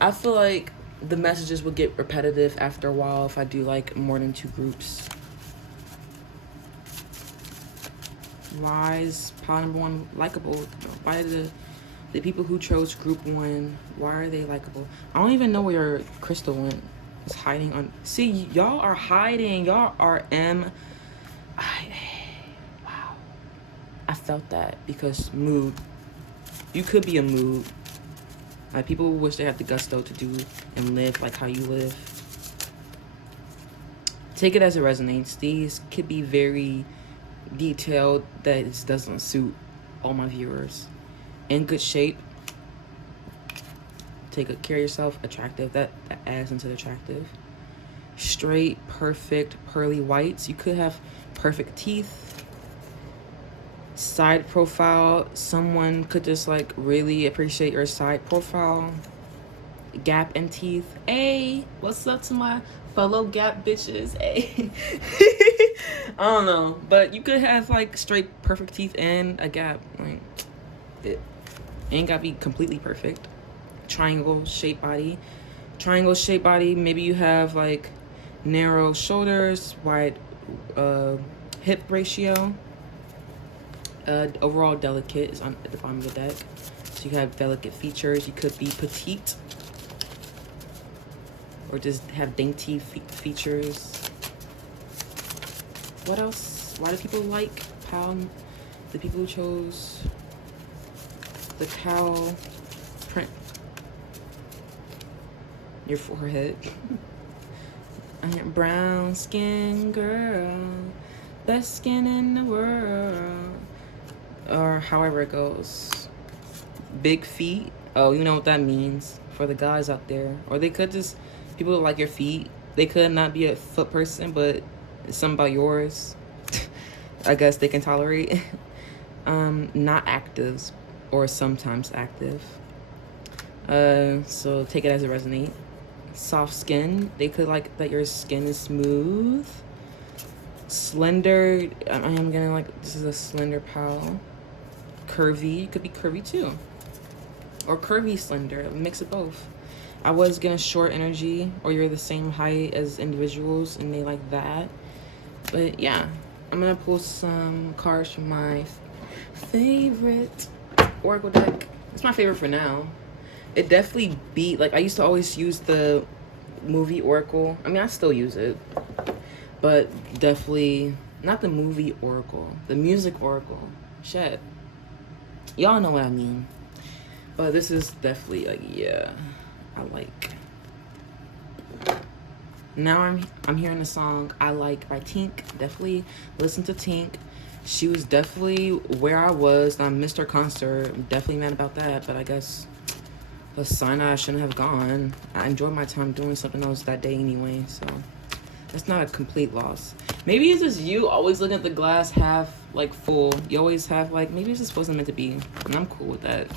I feel like the messages will get repetitive after a while if I do like more than 2 groups. Wise, pile number 1, likable. Why the people who chose group 1, why are they likable? I don't even know where your crystal went. It's hiding on. See, y'all are hiding. Y'all are wow. I felt that because mood. You could be a mood. Like people wish they had the gusto to do and live like how you live. Take it as it resonates. These could be very detailed that it doesn't suit all my viewers. In good shape. take good care of yourself. Attractive, that adds into the attractive. Straight, perfect, pearly whites. You could have perfect teeth. Side profile, someone could just like really appreciate your side profile. Gap in teeth. Hey, what's up to my fellow gap bitches? Hey. I don't know, but you could have like straight perfect teeth and a gap. Like, it ain't gotta be completely perfect. Triangle shaped body. Maybe you have like narrow shoulders, wide hip ratio. Overall delicate is on at the bottom of the deck. So you have delicate features. You could be petite or just have dainty features. What else? Why do people like how the people who chose the cow print your forehead? Brown skin girl, best skin in the world, or however it goes. Big feet. Oh, you know what that means for the guys out there. Or they could just, people who like your feet, they could not be a foot person, but it's something about yours I guess they can tolerate. Not actives or sometimes active. So take it as it resonates. Soft skin, they could like that your skin is smooth. Slender, I am getting like, this is a slender pal. Curvy, it could be curvy too. Or curvy slender, a mix of both. I was getting short energy, or you're the same height as individuals and they like that. But yeah, I'm gonna pull some cards from my favorite Oracle deck. It's my favorite for now. It definitely beat, like I used to always use the movie Oracle. I mean, I still use it, but definitely not the movie Oracle, the music Oracle. Shit, y'all know what I mean. But this is definitely like, yeah, I like. Now I'm hearing the song I Like by Tink. Definitely listen to Tink. She was definitely where I was. I missed her concert. I'm definitely mad about that, but I guess a sign I shouldn't have gone. I enjoyed my time doing something else that day anyway, so that's not a complete loss. Maybe it's just you always looking at the glass half like full. You always have like, maybe it just wasn't meant to be, and I'm cool with that.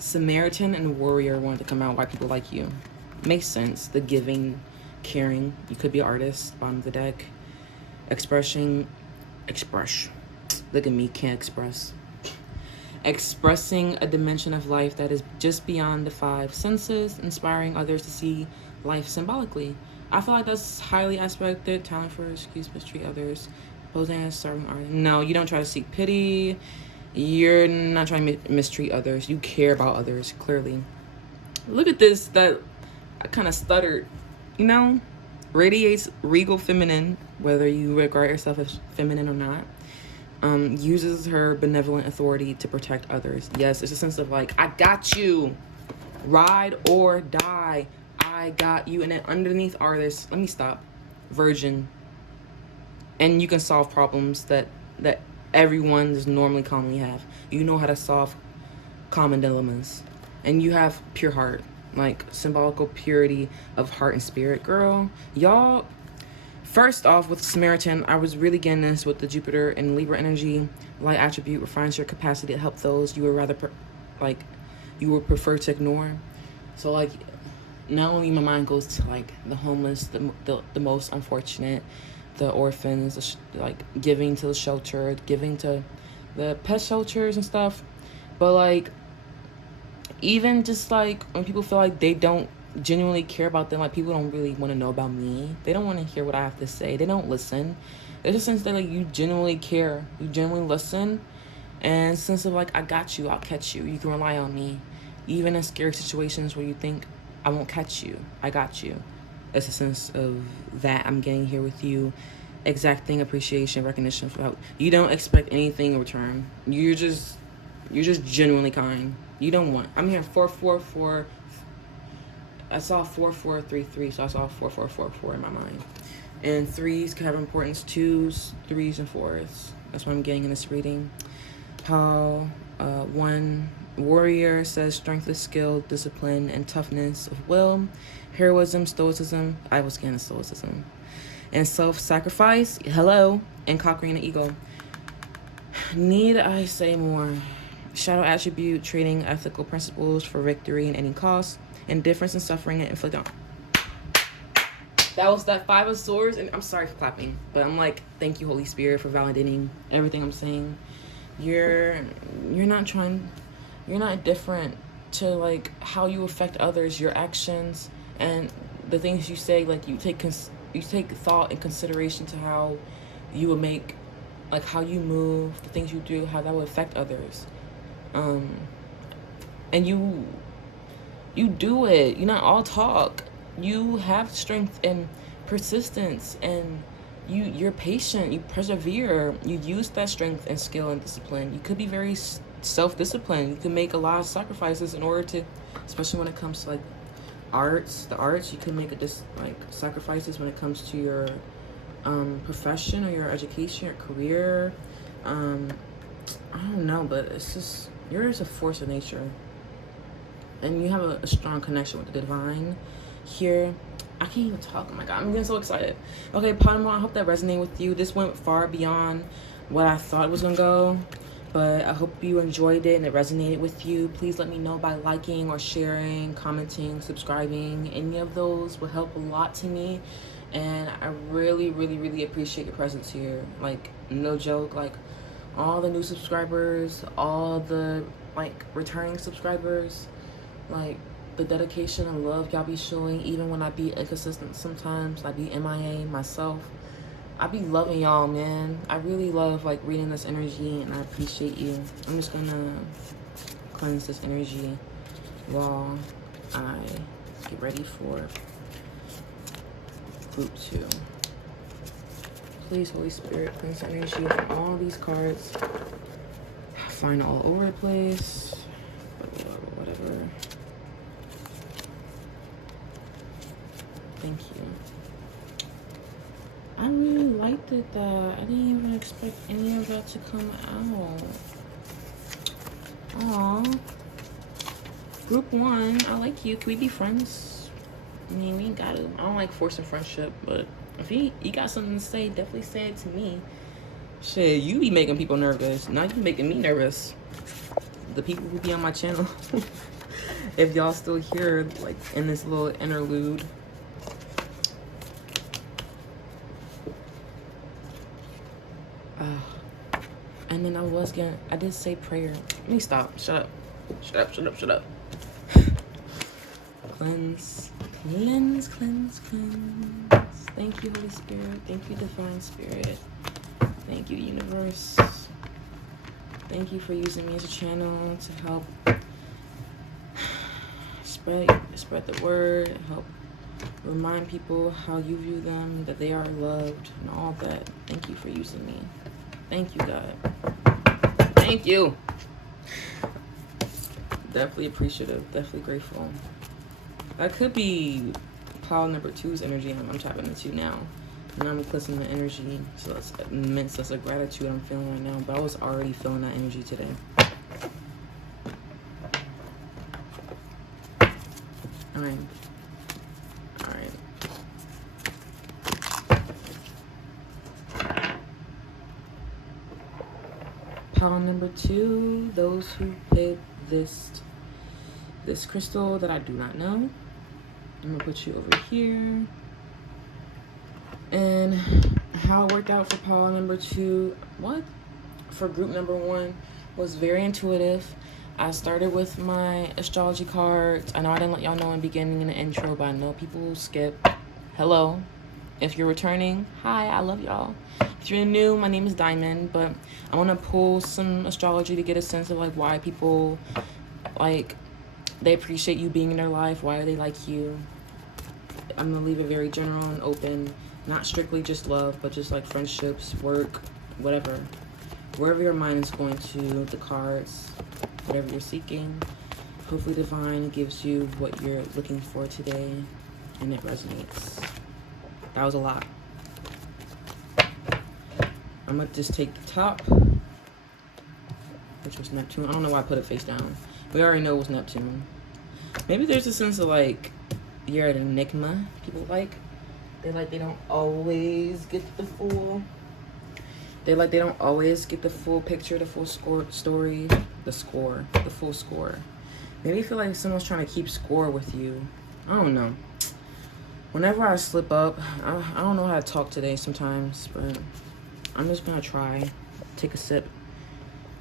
Samaritan and Warrior wanted to come out. Why people like you. Makes sense. The giving, caring. You could be an artist. Bottom of the deck. Express. Look at me, can't express. Expressing a dimension of life that is just beyond the five senses, inspiring others to see life symbolically. I feel like that's highly aspected. Talent for excuse, mistreat others. Posing as serving artist. No, you don't try to seek pity. You're not trying to mistreat others. You care about others, clearly. Look at this, that I kind of stuttered, you know? Radiates regal feminine, whether you regard yourself as feminine or not. Uses her benevolent authority to protect others. Yes, it's a sense of like, I got you. Ride or die. I got you. And then underneath are this, let me stop. Virgin. And you can solve problems that everyone does normally commonly have. You know how to solve common dilemmas. And you have pure heart. Like symbolical purity of heart and spirit. Girl, y'all, first off with Samaritan, I was really getting this with the Jupiter and Libra energy. Light attribute refines your capacity to help those you would rather you would prefer to ignore. So like, not only my mind goes to like the homeless, the most unfortunate, the orphans, like giving to the shelter, giving to the pet shelters and stuff, but like even just like when people feel like they don't genuinely care about them, like people don't really want to know about me, they don't want to hear what I have to say, they don't listen. There's a sense that like you genuinely care, you genuinely listen, and sense of like, I got you, I'll catch you, you can rely on me, even in scary situations where you think I won't catch you, I got you. It's a sense of that I'm getting here with you. Exacting appreciation, recognition for help. You don't expect anything in return. You're just genuinely kind. You don't want. I'm hearing 444. I saw 4433, so I saw 4444 in my mind. And threes can have importance. Twos, threes, and fours. That's what I'm getting in this reading. How one Warrior says strength of skill, discipline, and toughness of will. Heroism, stoicism. I was getting stoicism. And self-sacrifice. Hello. And conquering the ego. Need I say more? Shadow attribute, trading ethical principles for victory at any cost. Indifference and suffering and inflict on. That was that 5 of Swords, and I'm sorry for clapping, but I'm like, thank you, Holy Spirit, for validating everything I'm saying. You're not different to like how you affect others, your actions, and the things you say. Like you take thought and consideration to how you would make, like how you move, the things you do, how that would affect others. And you do it. You're not all talk. You have strength and persistence, and you're patient. You persevere. You use that strength and skill and discipline. You could be very self-disciplined. You can make a lot of sacrifices in order to, especially when it comes to like the arts. You can make sacrifices when it comes to your profession or your education, your career. I don't know, but it's just, you're just a force of nature, and you have a strong connection with the divine here. I can't even talk. Oh my god, I'm getting so excited. Okay, Panama, I hope that resonated with you. This went far beyond what I thought it was gonna go, but I hope you enjoyed it and it resonated with you. Please let me know by liking or sharing, commenting, subscribing. Any of those will help a lot to me, and I really, really, really appreciate your presence here. Like, no joke, like all the new subscribers, all the like returning subscribers, like the dedication and love y'all be showing, even when I be inconsistent sometimes, I be MIA myself. I be loving y'all, man. I really love like reading this energy, and I appreciate you. I'm just gonna cleanse this energy while I get ready for group 2. Please, Holy Spirit, cleanse the energy from all these cards. I find all over the place, whatever. Thank you. I really liked it that I didn't even expect any of that to come out. Aww. Group 1, I like you. Can we be friends? I mean, we ain't gotta. I don't like forcing friendship, but if you got something to say, definitely say it to me. Shit, you be making people nervous. Now you making me nervous. The people who be on my channel. If y'all still here, like in this little interlude. And then I did say prayer. Let me stop. Shut up. Cleanse. Thank you, Holy Spirit. Thank you, Divine Spirit. Thank you, Universe. Thank you for using me as a channel to help spread the word, help remind people how you view them, that they are loved, and all that. Thank you for using me. Thank you, God. Thank you. Definitely appreciative. Definitely grateful. That could be pile number 2's energy I'm tapping into now. And I'm replacing the energy. So that's immense. That's a gratitude I'm feeling right now. But I was already feeling that energy today. Alright. Pile number 2, those who picked this crystal that I do not know. I'm gonna put you over here. And how it worked out for pile number 2, for group number 1 was very intuitive. I started with my astrology cards. I know I didn't let y'all know in the beginning in the intro, but I know people skip. Hello. If you're returning, hi, I love y'all. If you're new, my name is Diamond, but I want to pull some astrology to get a sense of like why people like they appreciate you being in their life, why they like you. I'm gonna leave it very general and open, not strictly just love, but just like friendships, work, whatever. Wherever your mind is going to, the cards, whatever you're seeking. Hopefully divine gives you what you're looking for today, and it resonates. That was a lot. I'm gonna just take the top, the which was Neptune. I don't know why I put it face down. We already know it was Neptune. Maybe there's a sense of like you're an enigma. People like they don't always get the full. They don't always get the full picture, the full story, the full score. Maybe you feel like someone's trying to keep score with you. I don't know. Whenever I slip up, I don't know how to talk today sometimes, but I'm just gonna try. Take a sip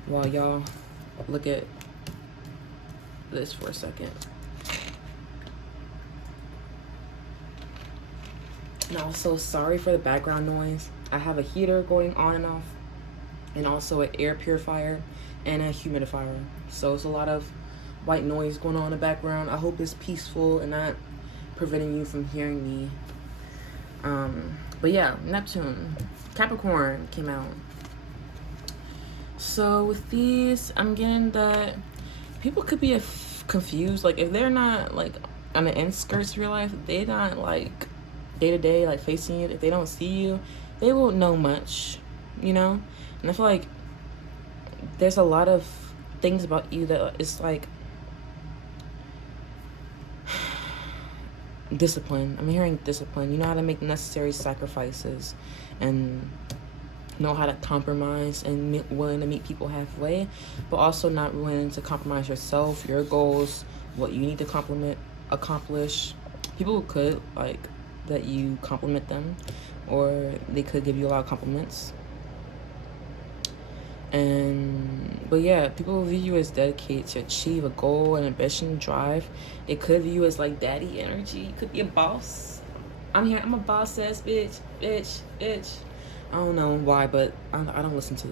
while y'all look at this for a second. And also, sorry for the background noise. I have a heater going on and off, and also an air purifier and a humidifier. So it's a lot of white noise going on in the background. I hope it's peaceful and not preventing you from hearing me. But yeah, Neptune, Capricorn came out. So with these, I'm getting that people could be confused. Like if they're not like on the outskirts of your life, they're not like day to day, like facing you. If they don't see you, they won't know much, you know? And I feel like there's a lot of things about you that it's like discipline. I'm hearing discipline. You know how to make necessary sacrifices and know how to compromise and willing to meet people halfway, but also not willing to compromise yourself, your goals, what you need to accomplish. People could like that you compliment them, or they could give you a lot of compliments. But yeah, people view you as dedicated to achieve a goal, an ambition, drive. They could view you as like daddy energy. You could be a boss. I'm a boss ass bitch. I don't know why, but I don't listen to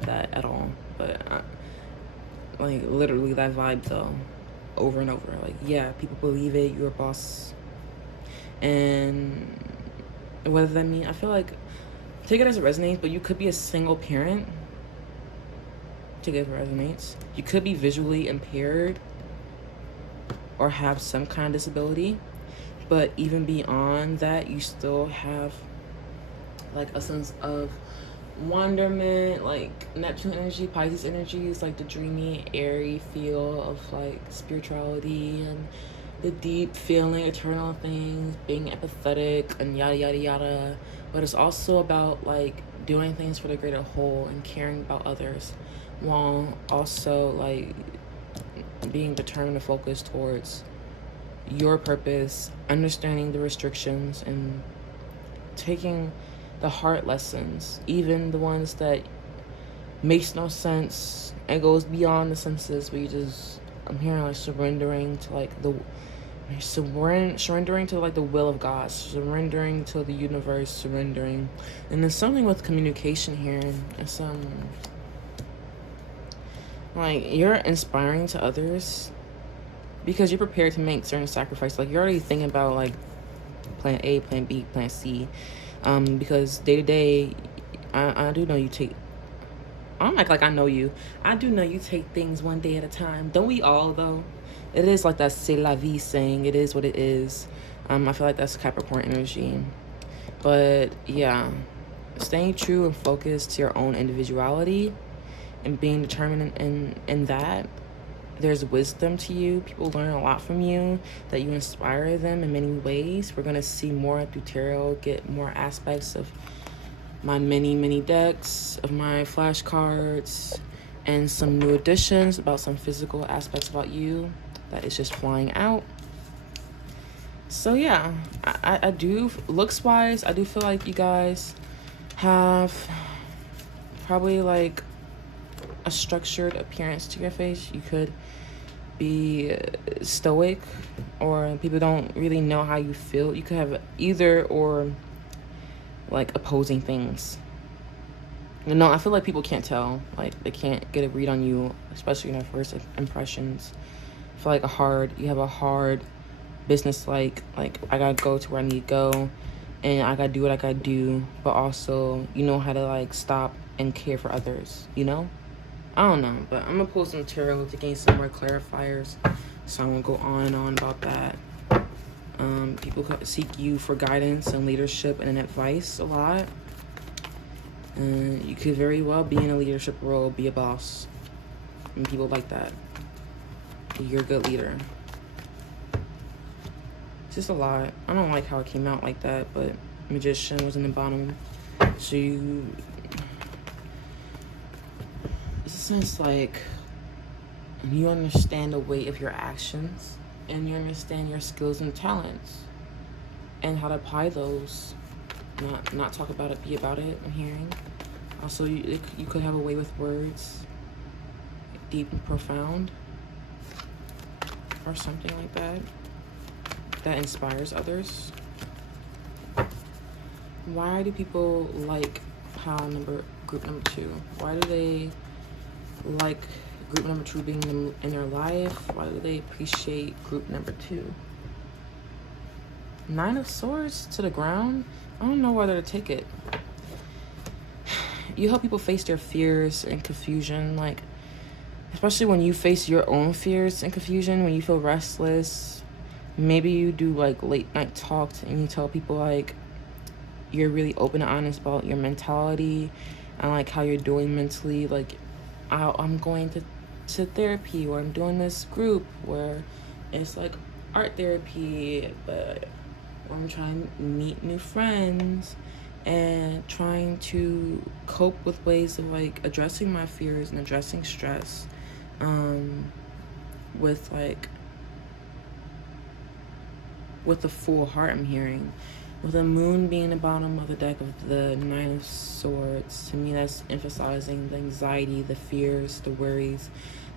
that at all. But like literally that vibe though, over and over. Like yeah, people believe it. You're a boss, and what does that mean? I feel like take it as it resonates. But you could be a single parent. Take it as it resonates. You could be visually impaired or have some kind of disability, but even beyond that, you still have like a sense of wonderment, like Neptune energy, Pisces energy is like the dreamy, airy feel of like spirituality and the deep feeling, eternal things, being empathetic and yada yada yada. But it's also about like doing things for the greater whole and caring about others, while also like being determined to focus towards your purpose, understanding the restrictions, and taking the hard lessons, even the ones that makes no sense and goes beyond the senses, but I'm hearing like surrendering to like surrendering to like the will of God, surrendering to the universe, surrendering. And there's something with communication here. It's like you're inspiring to others because you're prepared to make certain sacrifices. Like you're already thinking about like plan A, plan B, plan C. Because day to day, I do know you take. I'm like I know you. I do know you take things one day at a time. Don't we all though? It is like that c'est la vie saying. It is what it is. I feel like that's Capricorn energy. But yeah, staying true and focused to your own individuality and being determined in that. There's wisdom to you. People learn a lot from you, that you inspire them in many ways. We're going to see more through tarot, get more aspects of my many decks, of my flashcards, and some new additions about some physical aspects about you that is just flying out. So yeah, I do, looks wise, I do feel like you guys have probably like a structured appearance to your face. You could be stoic, or people don't really know how you feel. You could have either or, like opposing things. No, I feel like people can't tell. Like they can't get a read on you, especially in their first impressions. I feel like you have a hard business, like I gotta go to where I need to go, and I gotta do what I gotta do, but also you know how to like stop and care for others, you know? I don't know, but I'm gonna pull some tarot to gain some more clarifiers, so I'm gonna go on and on about that. People seek you for guidance and leadership and advice a lot. You could very well be in a leadership role, be a boss. and people like that. You're a good leader. It's just a lot. I don't like how it came out like that, but Magician was in the bottom. So it's a sense like you understand the weight of your actions, and you understand your skills and talents and how to apply those. Not talk about it, be about it. I'm hearing. Also, you could have a way with words, deep and profound, or something like that, that inspires others. Why do people like group number 2? Why do they like group number 2 being in their life? Why do they appreciate group number 2? 9 of Swords to the ground. I don't know whether to take it. You help people face their fears and confusion, like, especially when you face your own fears and confusion, when you feel restless. Maybe you do like late night talks and you tell people like you're really open and honest about your mentality and like how you're doing mentally. Like, I'm going to therapy, or I'm doing this group where it's like art therapy, but I'm trying to meet new friends and trying to cope with ways of like addressing my fears and addressing stress with a full heart. I'm hearing with the moon being the bottom of the deck of the 9 of Swords. To me, that's emphasizing the anxiety, the fears, the worries,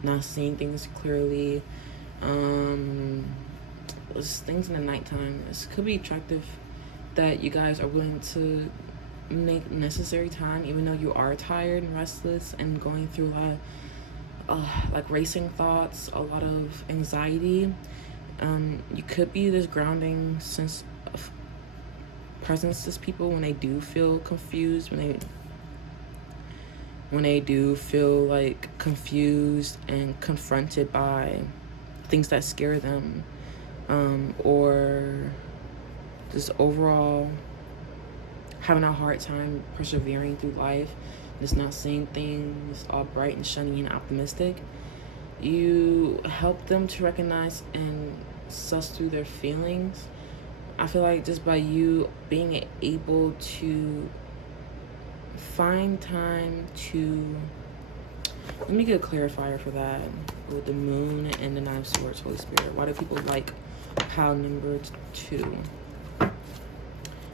not seeing things clearly. Things in the nighttime. This could be attractive that you guys are willing to make necessary time, even though you are tired and restless and going through a lot of like racing thoughts, a lot of anxiety. You could be this grounding sense of presence to people when they do feel confused, when they do feel like confused and confronted by things that scare them, or just overall having a hard time persevering through life, just not seeing things all bright and shiny and optimistic. You help them to recognize and suss through their feelings. I feel like just by you being able to find time to, let me get a clarifier for that with the moon and the 9 of Swords, Holy Spirit. Why do people like pile number 2?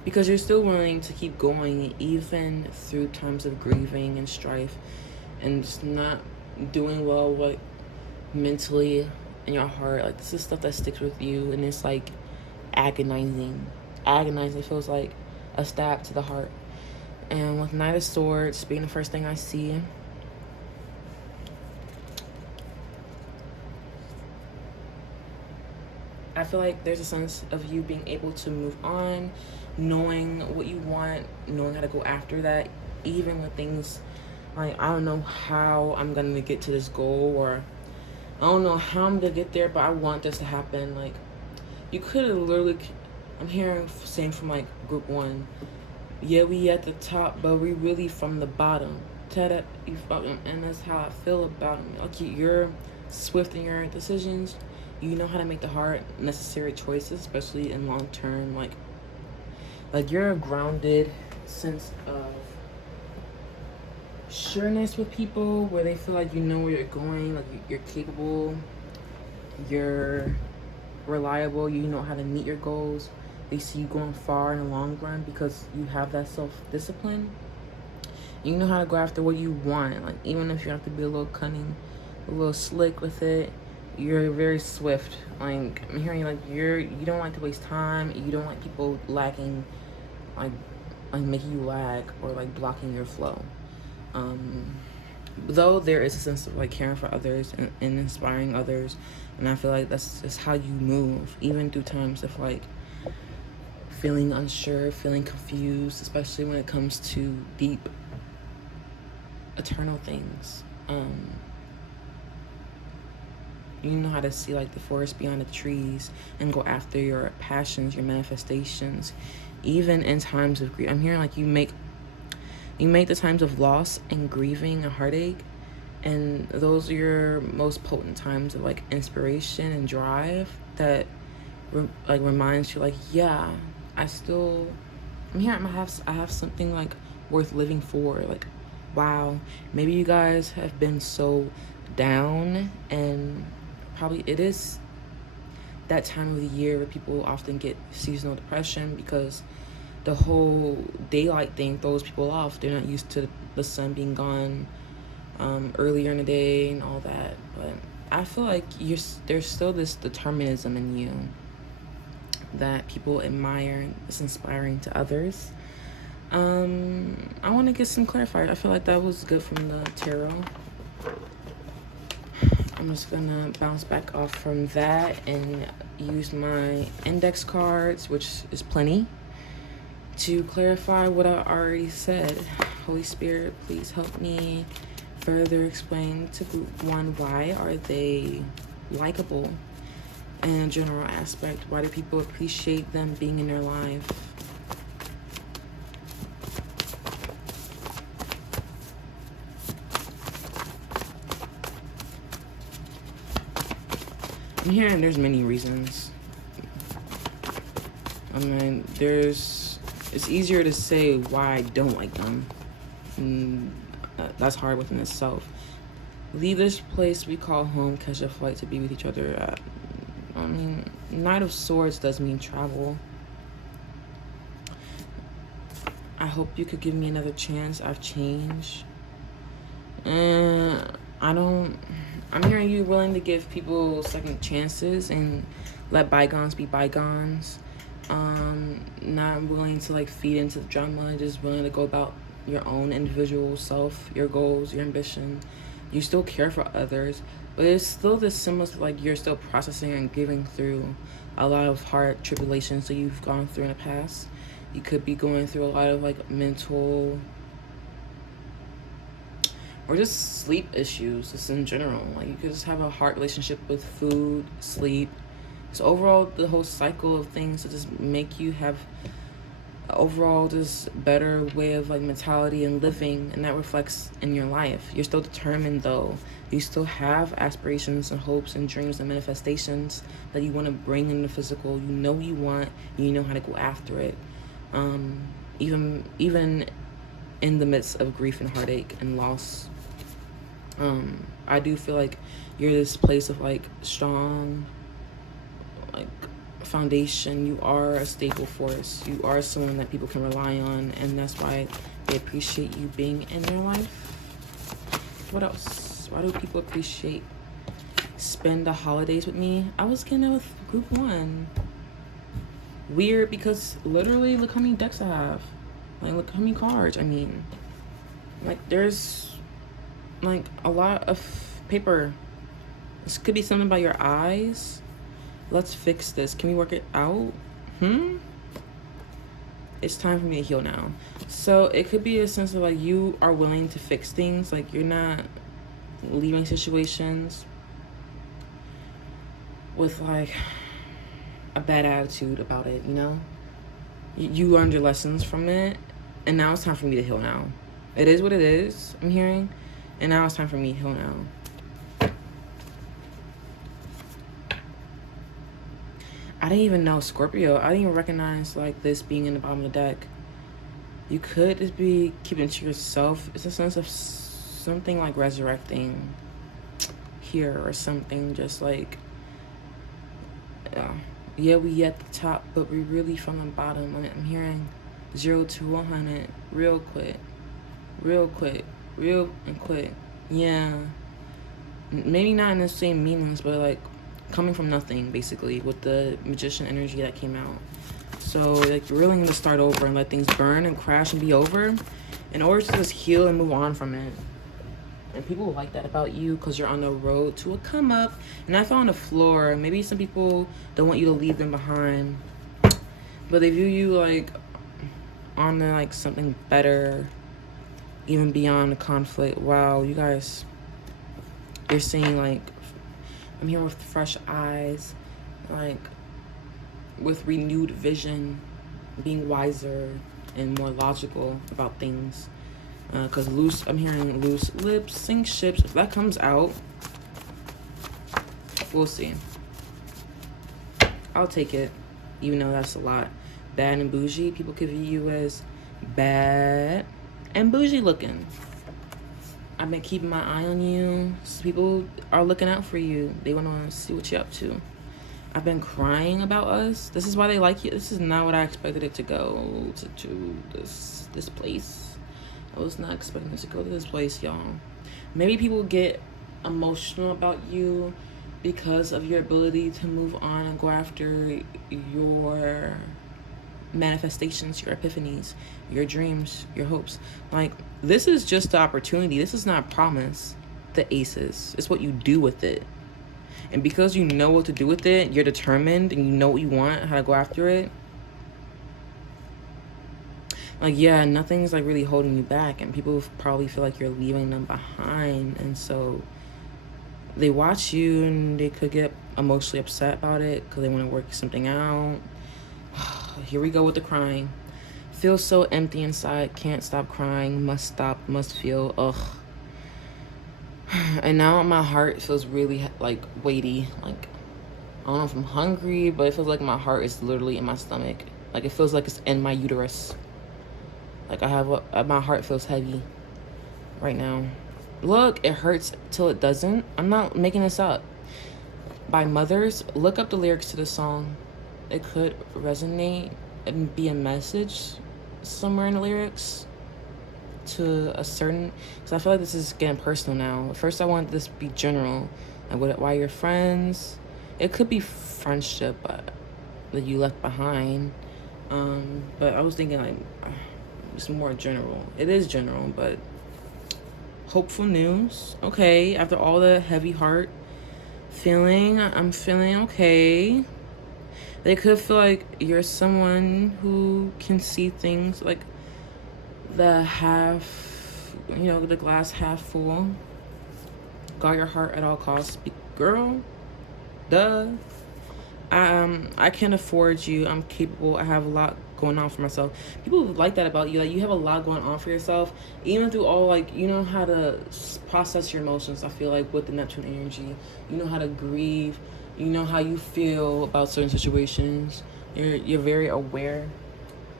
Because you're still willing to keep going even through times of grieving and strife and just not doing well, like mentally in your heart. Like, this is stuff that sticks with you, and it's like agonizing. It feels like a stab to the heart. And with 9 of Swords being the first thing I see, I feel like there's a sense of you being able to move on, knowing what you want, knowing how to go after that, even with things like, I don't know how I'm gonna get to this goal, or I don't know how I'm gonna get there, but I want this to happen. Like, you could have literally, I'm hearing saying from like group 1, yeah, we at the top, but we really from the bottom. And that's how I feel about them. Like, you're swift in your decisions. You know how to make the hard, necessary choices, especially in long term. Like you're a grounded sense of sureness with people, where they feel like you know where you're going, like you're capable, you're reliable, you know how to meet your goals. They see you going far in the long run because you have that self-discipline. You know how to go after what you want. Like, even if you have to be a little cunning, a little slick with it, you're very swift. Like, I'm hearing like you don't like to waste time. You don't like people lacking, like making you lag or like blocking your flow. Though there is a sense of like caring for others and inspiring others, and I feel like that's just how you move, even through times of like feeling unsure, feeling confused, especially when it comes to deep, eternal things. You know how to see like the forest beyond the trees and go after your passions, your manifestations, even in times of grief. I'm hearing like you make the times of loss and grieving and heartache, And those are your most potent times of like inspiration and drive that reminds you like, yeah, I'm here. I have something like worth living for. Like, wow, maybe you guys have been so down, and probably it is that time of the year where people often get seasonal depression because the whole daylight thing throws people off. They're not used to the sun being gone earlier in the day and all that. But I feel like there's still this determinism in you that people admire. It's inspiring to others. I want to get some clarifiers. I feel like that was good from the tarot. I'm just gonna bounce back off from that and use my index cards, which is plenty, to clarify what I already said. Holy Spirit, please help me further explain to group 1, why are they likable in a general aspect? Why do people appreciate them being in their life? I'm hearing there's many reasons. I mean, it's easier to say why I don't like them. That's hard within itself. Leave this place we call home, catch a flight to be with each other. I mean, Knight of Swords does mean travel. I hope you could give me another chance. I've changed. I'm hearing you willing to give people second chances and let bygones be bygones. Not willing to like feed into the drama, just willing to go about your own individual self, your goals, your ambition. You still care for others, but it's still this semblance of like you're still processing and giving through a lot of hard tribulations that you've gone through in the past. You could be going through a lot of like mental or just sleep issues, just in general. Like you could just have a hard relationship with food, sleep. So overall, the whole cycle of things to just make you have overall just better way of like mentality and living, and that reflects in your life. You're still determined though. You still have aspirations and hopes and dreams and manifestations that you want to bring in the physical. You know you want, you know how to go after it. Even in the midst of grief and heartache and loss. I do feel like you're this place of like strong like foundation. You are a stable force. You are someone that people can rely on, and that's why they appreciate you being in their life. What else? Why do people appreciate spend the holidays with me? I was getting that with group 1. Weird, because literally look how many decks I have. Like look how many cards. I mean, like there's like a lot of paper. This could be something about your eyes. Let's fix this. Can we work it out? It's time for me to heal now. So it could be a sense of like you are willing to fix things. Like you're not leaving situations with like a bad attitude about it, you know? You learned your lessons from it, and now it's time for me to heal now. It is what it is, I'm hearing, and now it's time for me to heal now. I didn't even know Scorpio. I didn't even recognize like this being in the bottom of the deck. You could just be keeping to yourself. It's a sense of something like resurrecting here or something. Just like, yeah, we at the top, but we really from the bottom. I'm hearing 0 to 100 real quick, real and quick. Yeah, maybe not in the same meanings, but like coming from nothing, basically, with the magician energy that came out. So like you're willing to start over and let things burn and crash and be over in order to just heal and move on from it. And people will like that about you because you're on the road to a come up. And I fell on the floor. Maybe some people don't want you to leave them behind, but they view you like on the, like something better, even beyond the conflict. Wow, you guys, you're seeing like, I'm here with fresh eyes, like with renewed vision, being wiser and more logical about things. Because I'm hearing loose lips, sink ships. If that comes out, we'll see. I'll take it, even though that's a lot. Bad and bougie. People could view you as bad and bougie looking. I've been keeping my eye on you. People are looking out for you. They want to see what you're up to. I've been crying about us. This is why they like you. This is not what I expected it to go to this place. I was not expecting it to go to this place, y'all. Maybe people get emotional about you because of your ability to move on and go after your manifestations, your epiphanies, your dreams, your hopes. Like, this is just the opportunity. This is not a promise. The aces. It's what you do with it. And because you know what to do with it, you're determined and you know what you want, how to go after it. Like, yeah, nothing's like really holding you back, and people probably feel like you're leaving them behind, and so they watch you and they could get emotionally upset about it because they want to work something out. Here we go with the crying. Feel so empty inside, can't stop crying, must stop, must feel, ugh. And now my heart feels really like weighty. Like, I don't know if I'm hungry, but it feels like my heart is literally in my stomach. Like, it feels like it's in my uterus. Like, my heart feels heavy right now. Look, it hurts till it doesn't. I'm not making this up. By Mothers. Look up the lyrics to the song. It could resonate and be a message somewhere in the lyrics to a certain, because I feel like this is getting personal now. At first I wanted this to be general, like why you're friends. It could be friendship that you left behind, but I was thinking like it's more general. It is general, but hopeful news. Okay, after all the heavy heart feeling, I'm feeling okay. They could feel like you're someone who can see things like the the glass half full. Guard your heart at all costs. Girl, duh. I can't afford you. I'm capable. I have a lot going on for myself. People like that about you. Like, you have a lot going on for yourself. Even through all, like, you know how to process your emotions, I feel like, with the Neptune energy. You know how to grieve. You know how you feel about certain situations. You're very aware.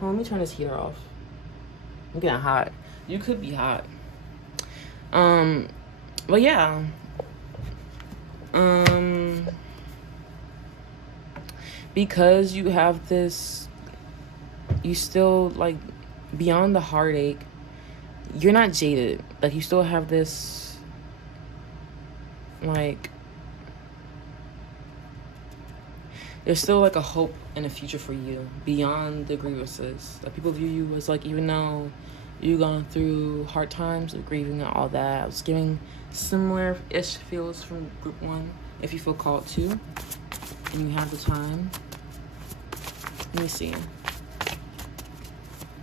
Oh, let me turn this heater off. I'm getting hot. You could be hot. But yeah. Because you have this, you still, like, beyond the heartache, you're not jaded. Like, you still have this, like, there's still, like, a hope and a future for you beyond the grievances. Like, people view you as, like, even though you've gone through hard times of grieving and all that, I was getting similar-ish feels from group 1, if you feel called to, and you have the time. Let me see.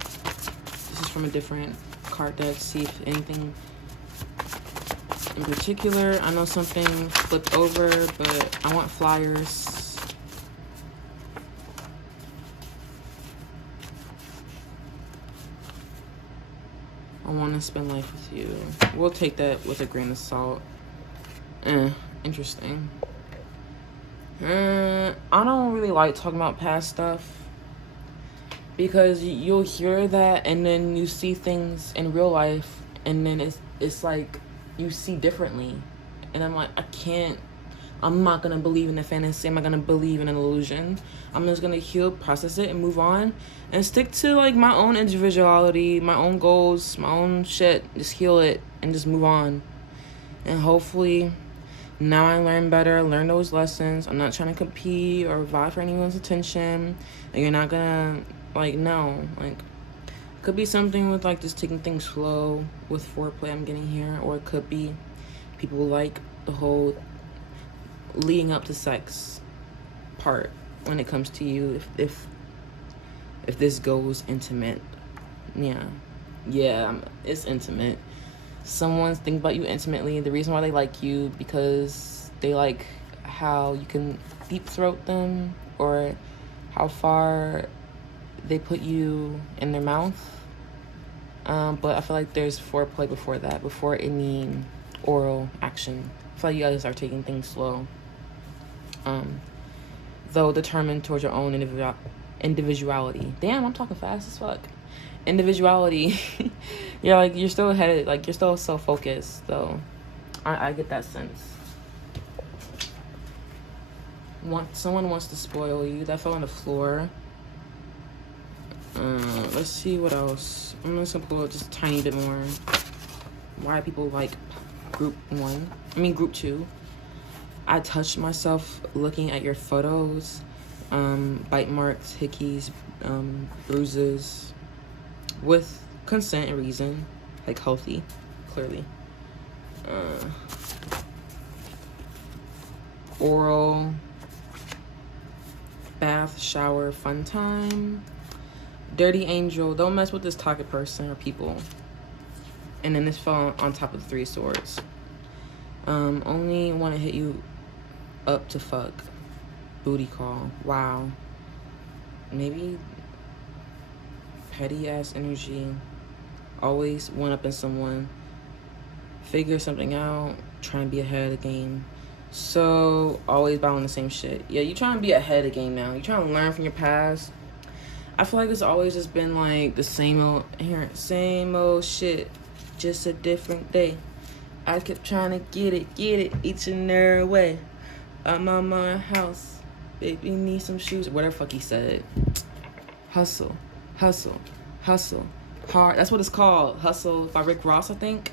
This is from a different card deck. See if anything in particular. I know something flipped over, but I want flyers. I want to spend life with you. We'll take that with a grain of salt. Interesting. I don't really like talking about past stuff because you'll hear that and then you see things in real life and then it's like you see differently, and I'm like, I'm not gonna believe in a fantasy. I'm not gonna believe in an illusion. I'm just gonna heal, process it, and move on and stick to, like, my own individuality, my own goals, my own shit. Just heal it and just move on. And hopefully now I learn better, learn those lessons. I'm not trying to compete or vie for anyone's attention. And you're not gonna, like, no. Like, could be something with, like, just taking things slow with foreplay I'm getting here. Or it could be people like the whole leading up to sex part when it comes to you. If this goes intimate. Yeah, it's intimate. Someone's thinking about you intimately. The reason why they like you, because they like how you can deep throat them, or how far they put you in their mouth. But I feel like there's foreplay before that, before any oral action. I feel like you guys are taking things slow. Though determined towards your own individuality. Damn, I'm talking fast as fuck. Individuality. You're still headed, like, you're still so focused, though. I get that sense. Someone wants to spoil you. That fell on the floor. Let's see what else. I'm just gonna pull just a tiny bit more. Why people like group 2. I touched myself looking at your photos. Bite marks, hickeys, bruises, with consent and reason, like healthy, clearly. Oral, bath, shower, fun time. Dirty angel, don't mess with this toxic person or people. And then this fell on top of the 3 swords. Only want to hit you up to fuck. Booty call. Wow. Maybe petty ass energy. Always one up in someone. Figure something out. Trying to be ahead of the game. So always battling the same shit. Yeah, you trying to be ahead of the game now. You trying to learn from your past. I feel like it's always just been like the same old shit. Just a different day. I kept trying to get it each and every way. I'm on my house. Baby need some shoes. Whatever fuck he said. Hustle. Hard. That's what it's called. Hustle by Rick Ross, I think.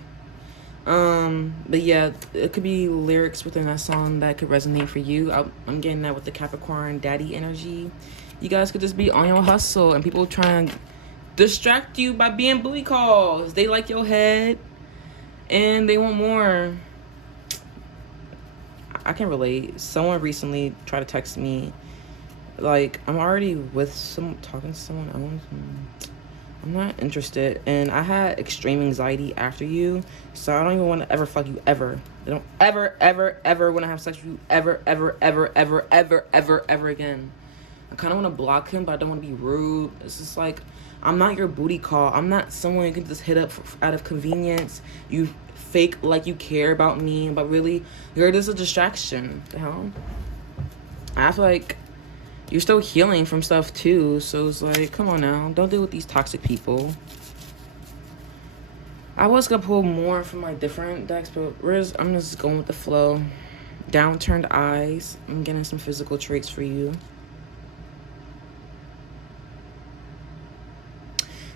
But yeah, it could be lyrics within that song that could resonate for you. I'm getting that with the Capricorn daddy energy. You guys could just be on your hustle and people trying to distract you by being booty calls. They like your head and they want more. I can relate. Someone recently tried to text me, like, I'm already with talking to someone else. I'm not interested. And I had extreme anxiety after you, so I don't even want to ever fuck you ever. I don't ever want to have sex with you ever again. I kind of want to block him, but I don't want to be rude. It's just like, I'm not your booty call. I'm not someone you can just hit up out of convenience. You fake like you care about me, but really, you're just a distraction. The hell? I feel like you're still healing from stuff too, so it's like, come on now, don't deal with these toxic people. I was gonna pull more from my different decks, but I'm just going with the flow. Downturned eyes. I'm getting some physical traits for you.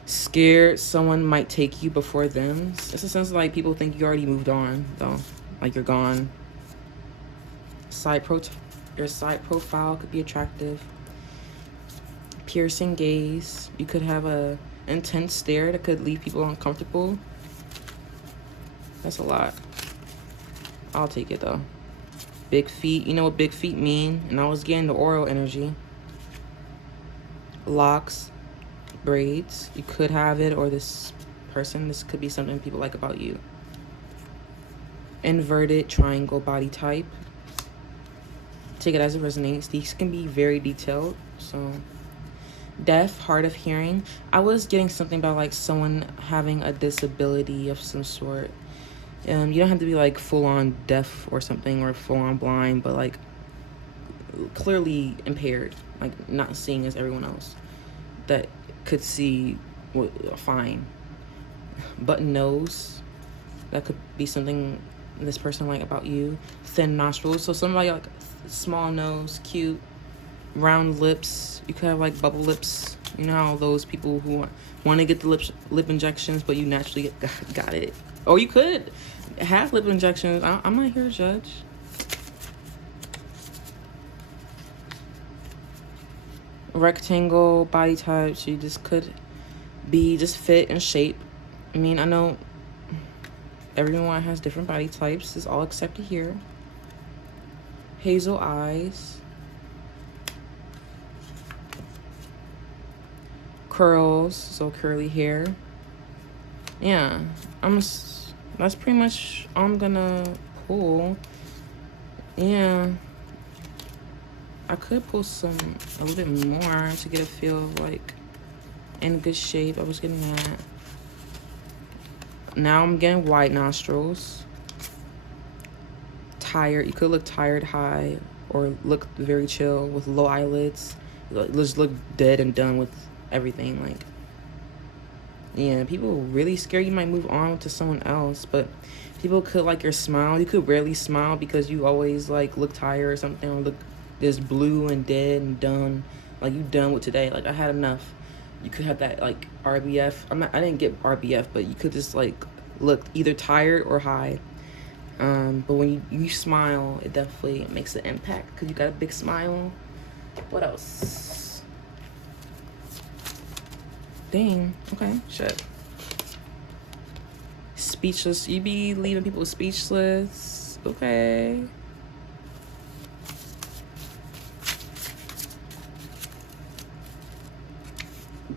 Scared someone might take you before them. It's a sense of like people think you already moved on, though. Like you're gone. Your side profile could be attractive. Piercing gaze. You could have a intense stare that could leave people uncomfortable. That's a lot. I'll take it though. Big feet. You know what big feet mean? And I was getting the oral energy. Locks. Braids. You could have it, or this could be something people like about you. Inverted triangle body type. Take it as it resonates. These can be very detailed. So deaf, hard of hearing. I was getting something about like someone having a disability of some sort. You don't have to be like full on deaf or something, or full on blind, but like clearly impaired, like not seeing as everyone else that could see fine. Button nose. That could be something this person like about you. Thin nostrils. So somebody like small nose, cute. Round lips. You could have like bubble lips. You know how those people who want to get the lip injections, but you naturally got it. Or you could have lip injections. I'm not here to judge. Rectangle body type. So you just could be just fit and shape. I mean, I know everyone has different body types. It's all accepted here. Hazel eyes. Curls, so curly hair. Yeah, that's pretty much all I'm gonna pull. Yeah. I could pull a little bit more to get a feel of like in good shape. I was getting that. now I'm getting wide nostrils. Tired. You could look tired, high, or look very chill with low eyelids. Just look dead and done with everything. Like, yeah, people really scared you might move on to someone else, but people could like your smile. You could rarely smile because you always like look tired or something, or look just blue and dead and done. Like, you done with today. Like, I had enough. You could have that like RBF. I didn't get RBF, but you could just like look either tired or high. But when you smile, it definitely makes an impact because you got a big smile. What else? Dang. Okay. Shit. Speechless. You be leaving people speechless. Okay.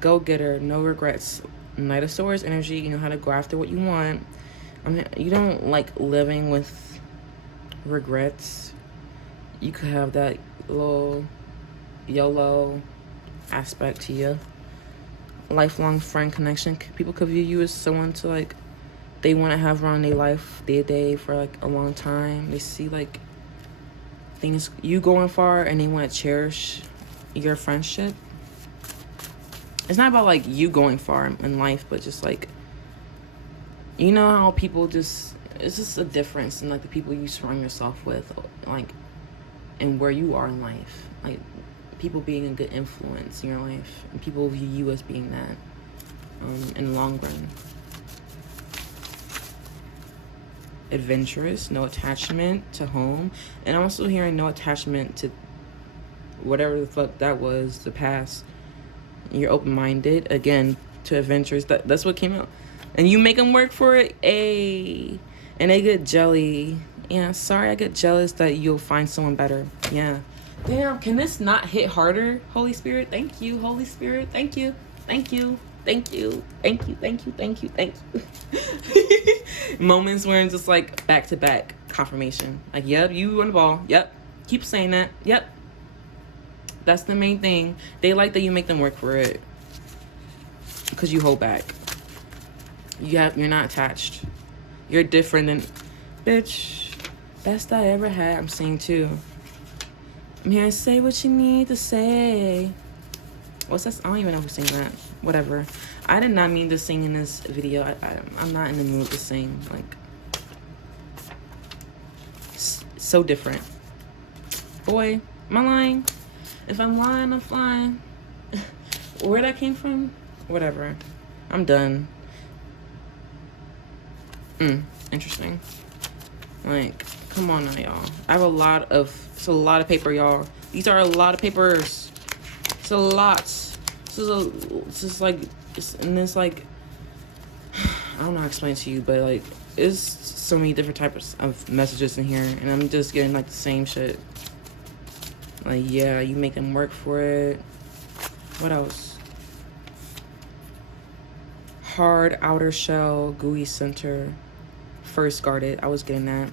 Go-getter. No regrets. Knight of Swords energy. You know how to go after what you want. I mean, you don't like living with regrets. You could have that little YOLO aspect to you. Lifelong friend connection. People could view you as someone to like, they want to have around their life day to day for like a long time. They see like things you going far and they want to cherish your friendship. It's not about like you going far in life, but just like, you know how people just, it's just a difference in like the people you surround yourself with, like, and where you are in life. Like, people being a good influence in your life, and people view you as being that in the long run. Adventurous, no attachment to home, and I'm also hearing no attachment to whatever the fuck that was, the past. You're open-minded, again, to adventures. That's what came out. And you make them work for it, and they get jelly. Yeah, sorry, I get jealous that you'll find someone better. Yeah. Damn, can this not hit harder, Holy Spirit? Thank you, Holy Spirit. Thank you. Thank you. Thank you. Thank you. Thank you. Thank you. Thank you. Moments where it's just like back-to-back confirmation. Like, yep, you on the ball. Yep. Keep saying that. Yep. That's the main thing. They like that you make them work for it. Because you hold back. You're not attached. You're different than, bitch, best I ever had. I'm saying too. I'm here to say what you need to say. What's that? I don't even know who's singing that. Whatever. I did not mean to sing in this video. I'm not in the mood to sing. Like, so different. Boy, am I lying? If I'm lying, I'm flying. Where that came from? Whatever. I'm done. Interesting. Like, come on now, y'all. I have it's a lot of paper, y'all. These are a lot of papers. It's a lot. It's just like, I don't know how to explain it to you, but like, it's so many different types of messages in here, and I'm just getting like the same shit. Like, yeah, you make them work for it. What else? Hard outer shell, gooey center. First guarded. I was getting that.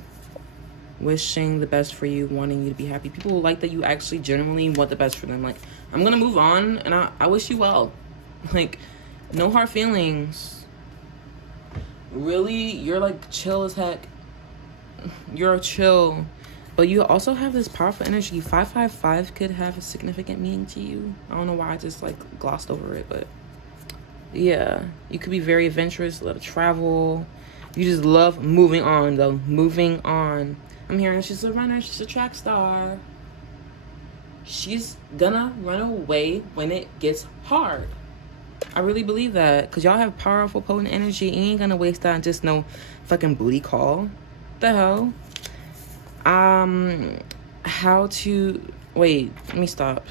Wishing the best for you, wanting you to be happy. People like that you actually genuinely want the best for them. Like, I'm gonna move on, and I wish you well. Like, no hard feelings. Really, you're like chill as heck. You're chill. But you also have this powerful energy. 555 could have a significant meaning to you. I don't know why I just like glossed over it, but yeah, you could be very adventurous, love to travel. You just love moving on, though. Moving on. I'm hearing she's a runner. She's a track star. She's gonna run away when it gets hard. I really believe that. Because y'all have powerful, potent energy. You ain't gonna waste that on just no fucking booty call. What the hell? How to... Wait, let me stop.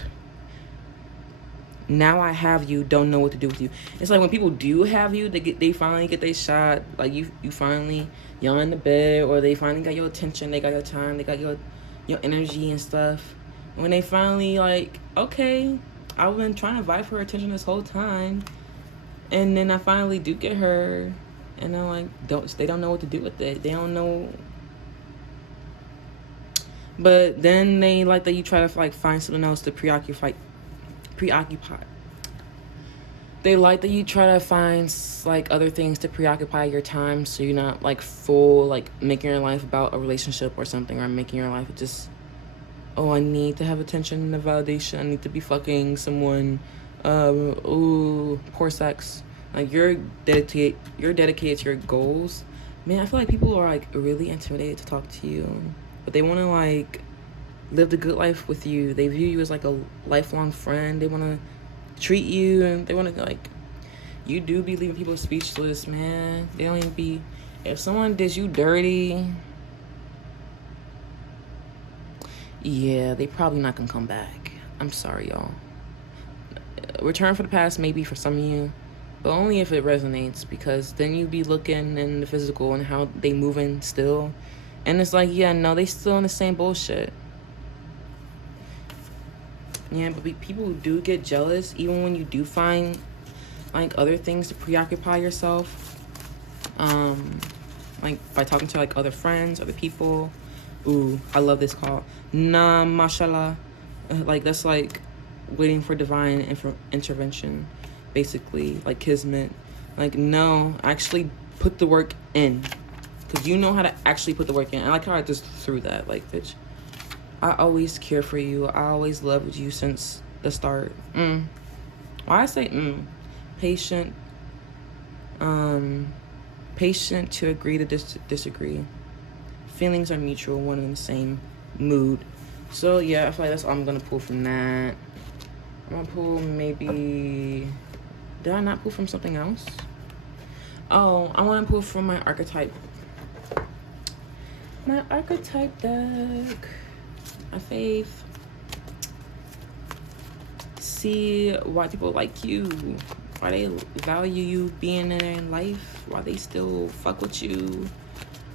Now I have you, don't know what to do with you. It's like when people do have you, they finally get their shot. Like, you finally, y'all in the bed, or they finally got your attention, they got your time, they got your energy and stuff. When they finally like, okay, I've been trying to vie for her attention this whole time, and then I finally do get her, and I'm like, they don't know what to do with it. They don't know. But then they like that you try to like find something else to preoccupy They like that you try to find like other things to preoccupy your time, so you're not like full like making your life about a relationship or something, or making your life just, oh, I need to have attention and validation, I need to be fucking someone, ooh, poor sex. Like you're dedicated to your goals. Man, I feel like people are like really intimidated to talk to you, but they want to like live the good life with you. They view you as like a lifelong friend. They want to treat you, and they want to like, you do be leaving people speechless, man. They don't even be, if someone did you dirty, yeah, they probably not gonna come back. I'm sorry, y'all. Return for the past maybe for some of you, but only if it resonates, because then you be looking in the physical and how they moving still, and it's like, yeah, no, they still in the same bullshit. Yeah, but people do get jealous even when you do find like other things to preoccupy yourself, like by talking to like other friends, other people. Ooh, I love this call. Nah, mashallah. Like that's like waiting for divine intervention, basically, like kismet. Like, no, actually put the work in, because you know how to actually put the work in. I like how I just threw that, like, bitch, I always care for you. I always loved you since the start. Why I say patient, patient to agree to disagree. Feelings are mutual, one in the same mood. So yeah, I feel like that's all I'm gonna pull from that. I'm gonna pull maybe, did I not pull from something else? Oh, I want to pull from my archetype. My archetype deck. My faith. See why people like you, why they value you being in their life, why they still fuck with you,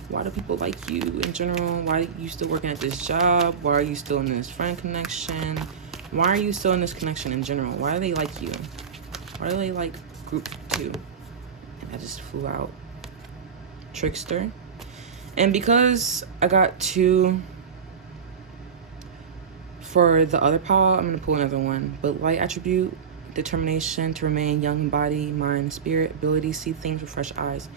why do people like you in general, why are you still working at this job, why are you still in this friend connection, why are you still in this connection in general, why do they like you, why do they like group 2? And I just flew out trickster. And because I got 2 for the other power, I'm going to pull another one. But light attribute, determination to remain young in body, mind, spirit, ability to see things with fresh eyes.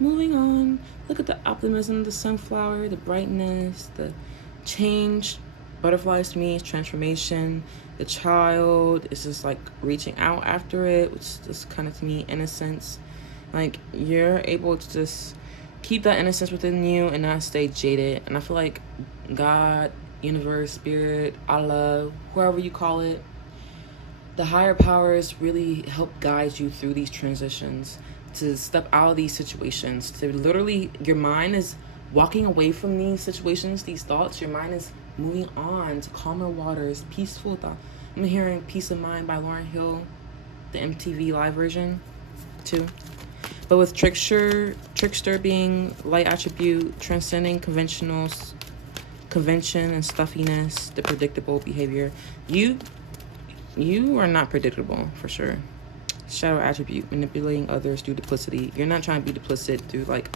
Moving on, look at the optimism, the sunflower, the brightness, the change. Butterflies to me is transformation. The child is just like reaching out after it, which is just kind of to me innocence. Like you're able to just keep that innocence within you and not stay jaded. And I feel like God, universe, spirit, Allah, whoever you call it, the higher powers really help guide you through these transitions, to step out of these situations, to literally, your mind is walking away from these situations, these thoughts. Your mind is moving on to calmer waters, peaceful thought. I'm hearing Peace of Mind by Lauryn Hill, the MTV live version too. But with trickster being light attribute, transcending convention and stuffiness, the predictable behavior. You are not predictable, for sure. Shadow attribute, manipulating others through duplicity. You're not trying to be duplicit through like,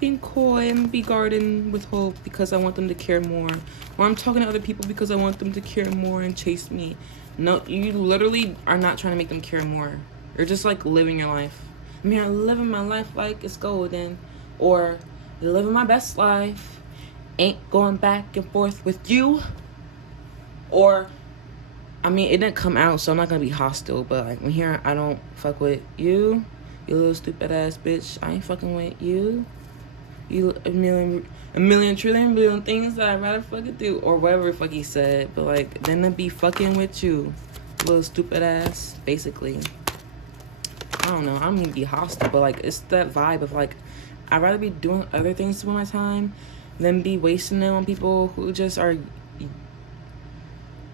being coy and be guarded with hope because I want them to care more. Or I'm talking to other people because I want them to care more and chase me. No, you literally are not trying to make them care more. You're just like living your life. I'm here living my life like it's golden. Or living my best life. Ain't going back and forth with you. Or, I mean, it didn't come out, so I'm not gonna be hostile, but like, when here, I don't fuck with you. You little stupid ass bitch. I ain't fucking with you. You a million trillion billion things that I'd rather fucking do. Or whatever the fuck he said. But like, then to be fucking with you. Little stupid ass, basically. I don't know, I don't mean to be hostile, but like, it's that vibe of like, I'd rather be doing other things with my time than be wasting it on people who just are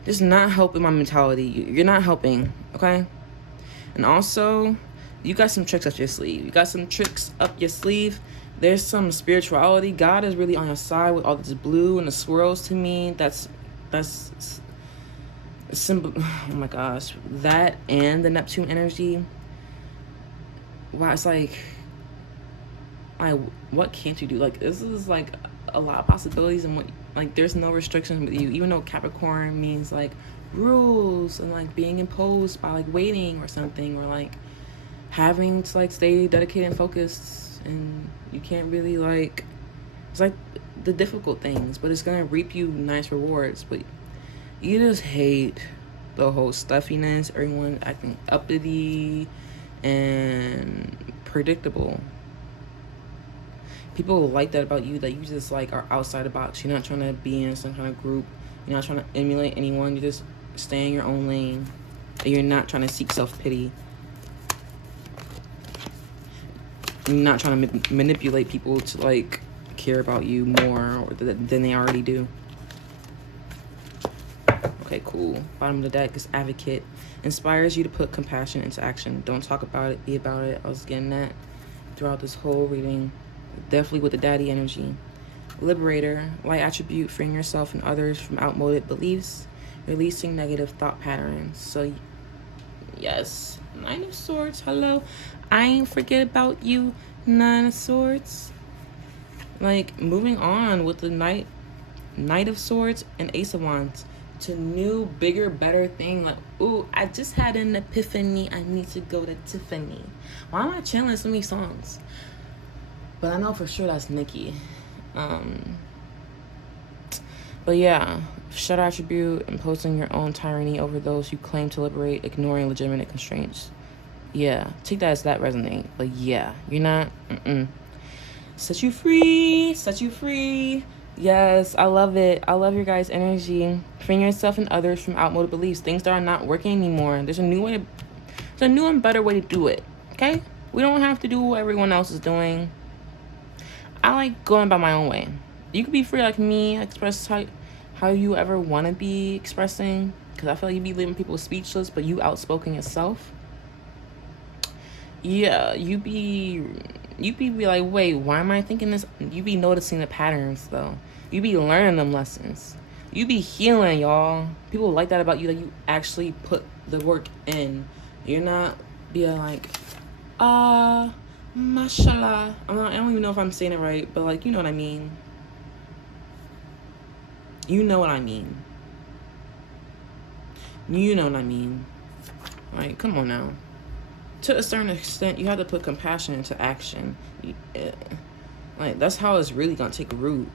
just not helping my mentality. You're not helping, okay? And also, you got some tricks up your sleeve. You got some tricks up your sleeve. There's some spirituality. God is really on your side with all this blue and the swirls to me. That's simple. Oh my gosh. That and the Neptune energy. Wow, it's like, what can't you do? Like, this is like a lot of possibilities, and what, like, there's no restrictions with you, even though Capricorn means like rules and like being imposed by like waiting or something, or like having to like stay dedicated and focused, and you can't really like, it's like the difficult things, but it's gonna reap you nice rewards. But you just hate the whole stuffiness, everyone acting uppity and predictable. People like that about you, that you just like are outside the box. You're not trying to be in some kind of group. You're not trying to emulate anyone. You just stay in your own lane. And you're not trying to seek self-pity. You're not trying to manipulate people to like care about you more than they already do. Okay, cool. Bottom of the deck is Advocate. Inspires you to put compassion into action. Don't talk about it, be about it. I was getting that throughout this whole reading. Definitely with the daddy energy. Liberator, light attribute, freeing yourself and others from outmoded beliefs, releasing negative thought patterns. So yes, Nine of Swords, hello. I ain't forget about you, Nine of Swords. Like, moving on with the Knight of Swords and Ace of Wands to new, bigger, better thing. Like, ooh, I just had an epiphany. I need to go to Tiffany. Why am I channeling so many songs? But I know for sure that's Nikki. But yeah, shadow attribute, imposing your own tyranny over those you claim to liberate, ignoring legitimate constraints. Yeah, take that as that resonate. But yeah, you're not. Set you free. Set you free. Yes, I love it. I love your guys' energy. Freeing yourself and others from outmoded beliefs, things that are not working anymore. There's a new way. There's a new and better way to do it. Okay, we don't have to do what everyone else is doing. I like going by my own way. You could be free like me, express how you ever want to be expressing, because I feel like you be leaving people speechless, but you outspoken yourself. Yeah, you be like, wait, why am I thinking this? You be noticing the patterns, though. You be learning them lessons. You be healing, y'all. People like that about you, that you actually put the work in. You're not being like, mashallah. I don't even know if I'm saying it right, but like, you know what I mean. You know what I mean. You know what I mean. Like, come on now. To a certain extent, you have to put compassion into action. Like, that's how it's really gonna take root.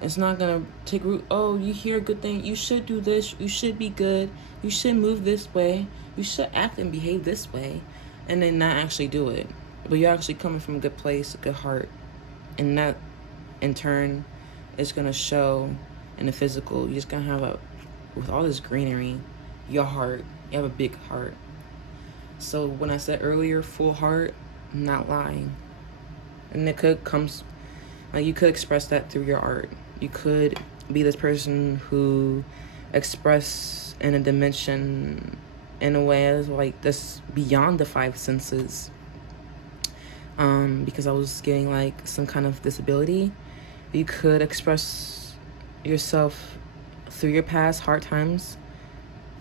It's not gonna take root. Oh, you hear a good thing. You should do this. You should be good. You should move this way. You should act and behave this way. And then not actually do it. But you're actually coming from a good place, a good heart. And that, in turn, is gonna show in the physical. You're just gonna have with all this greenery, your heart. You have a big heart. So when I said earlier, full heart, I'm not lying. And it you could express that through your art. You could be this person who express in a dimension in a way that's like this beyond the five senses. Because I was getting like some kind of disability. You could express yourself through your past hard times,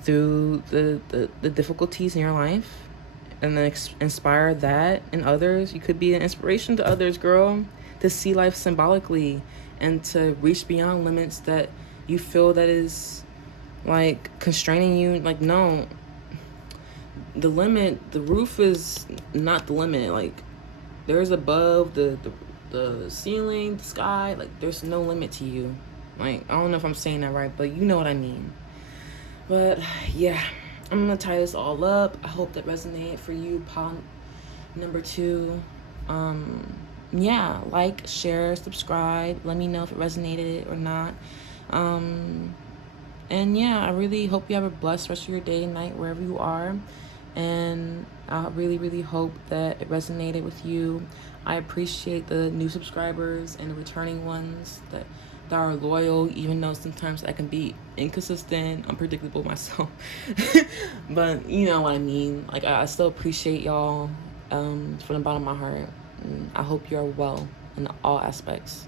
through the difficulties in your life, and then inspire that in others. You could be an inspiration to others, girl, to see life symbolically and to reach beyond limits that you feel that is like constraining you. Like, no, the limit, the roof is not the limit. Like, there's above the ceiling, the sky. Like, there's no limit to you. Like, I don't know if I'm saying that right, but you know what I mean. But yeah, I'm gonna tie this all up. I hope that resonated for you, pile number 2. Yeah, like, share, subscribe. Let me know if it resonated or not. And yeah, I really hope you have a blessed rest of your day and night wherever you are. And I really, really hope that it resonated with you. I appreciate the new subscribers and the returning ones that are loyal, even though sometimes I can be inconsistent, unpredictable myself. But you know what I mean. Like, I still appreciate y'all from the bottom of my heart. And I hope you're well in all aspects.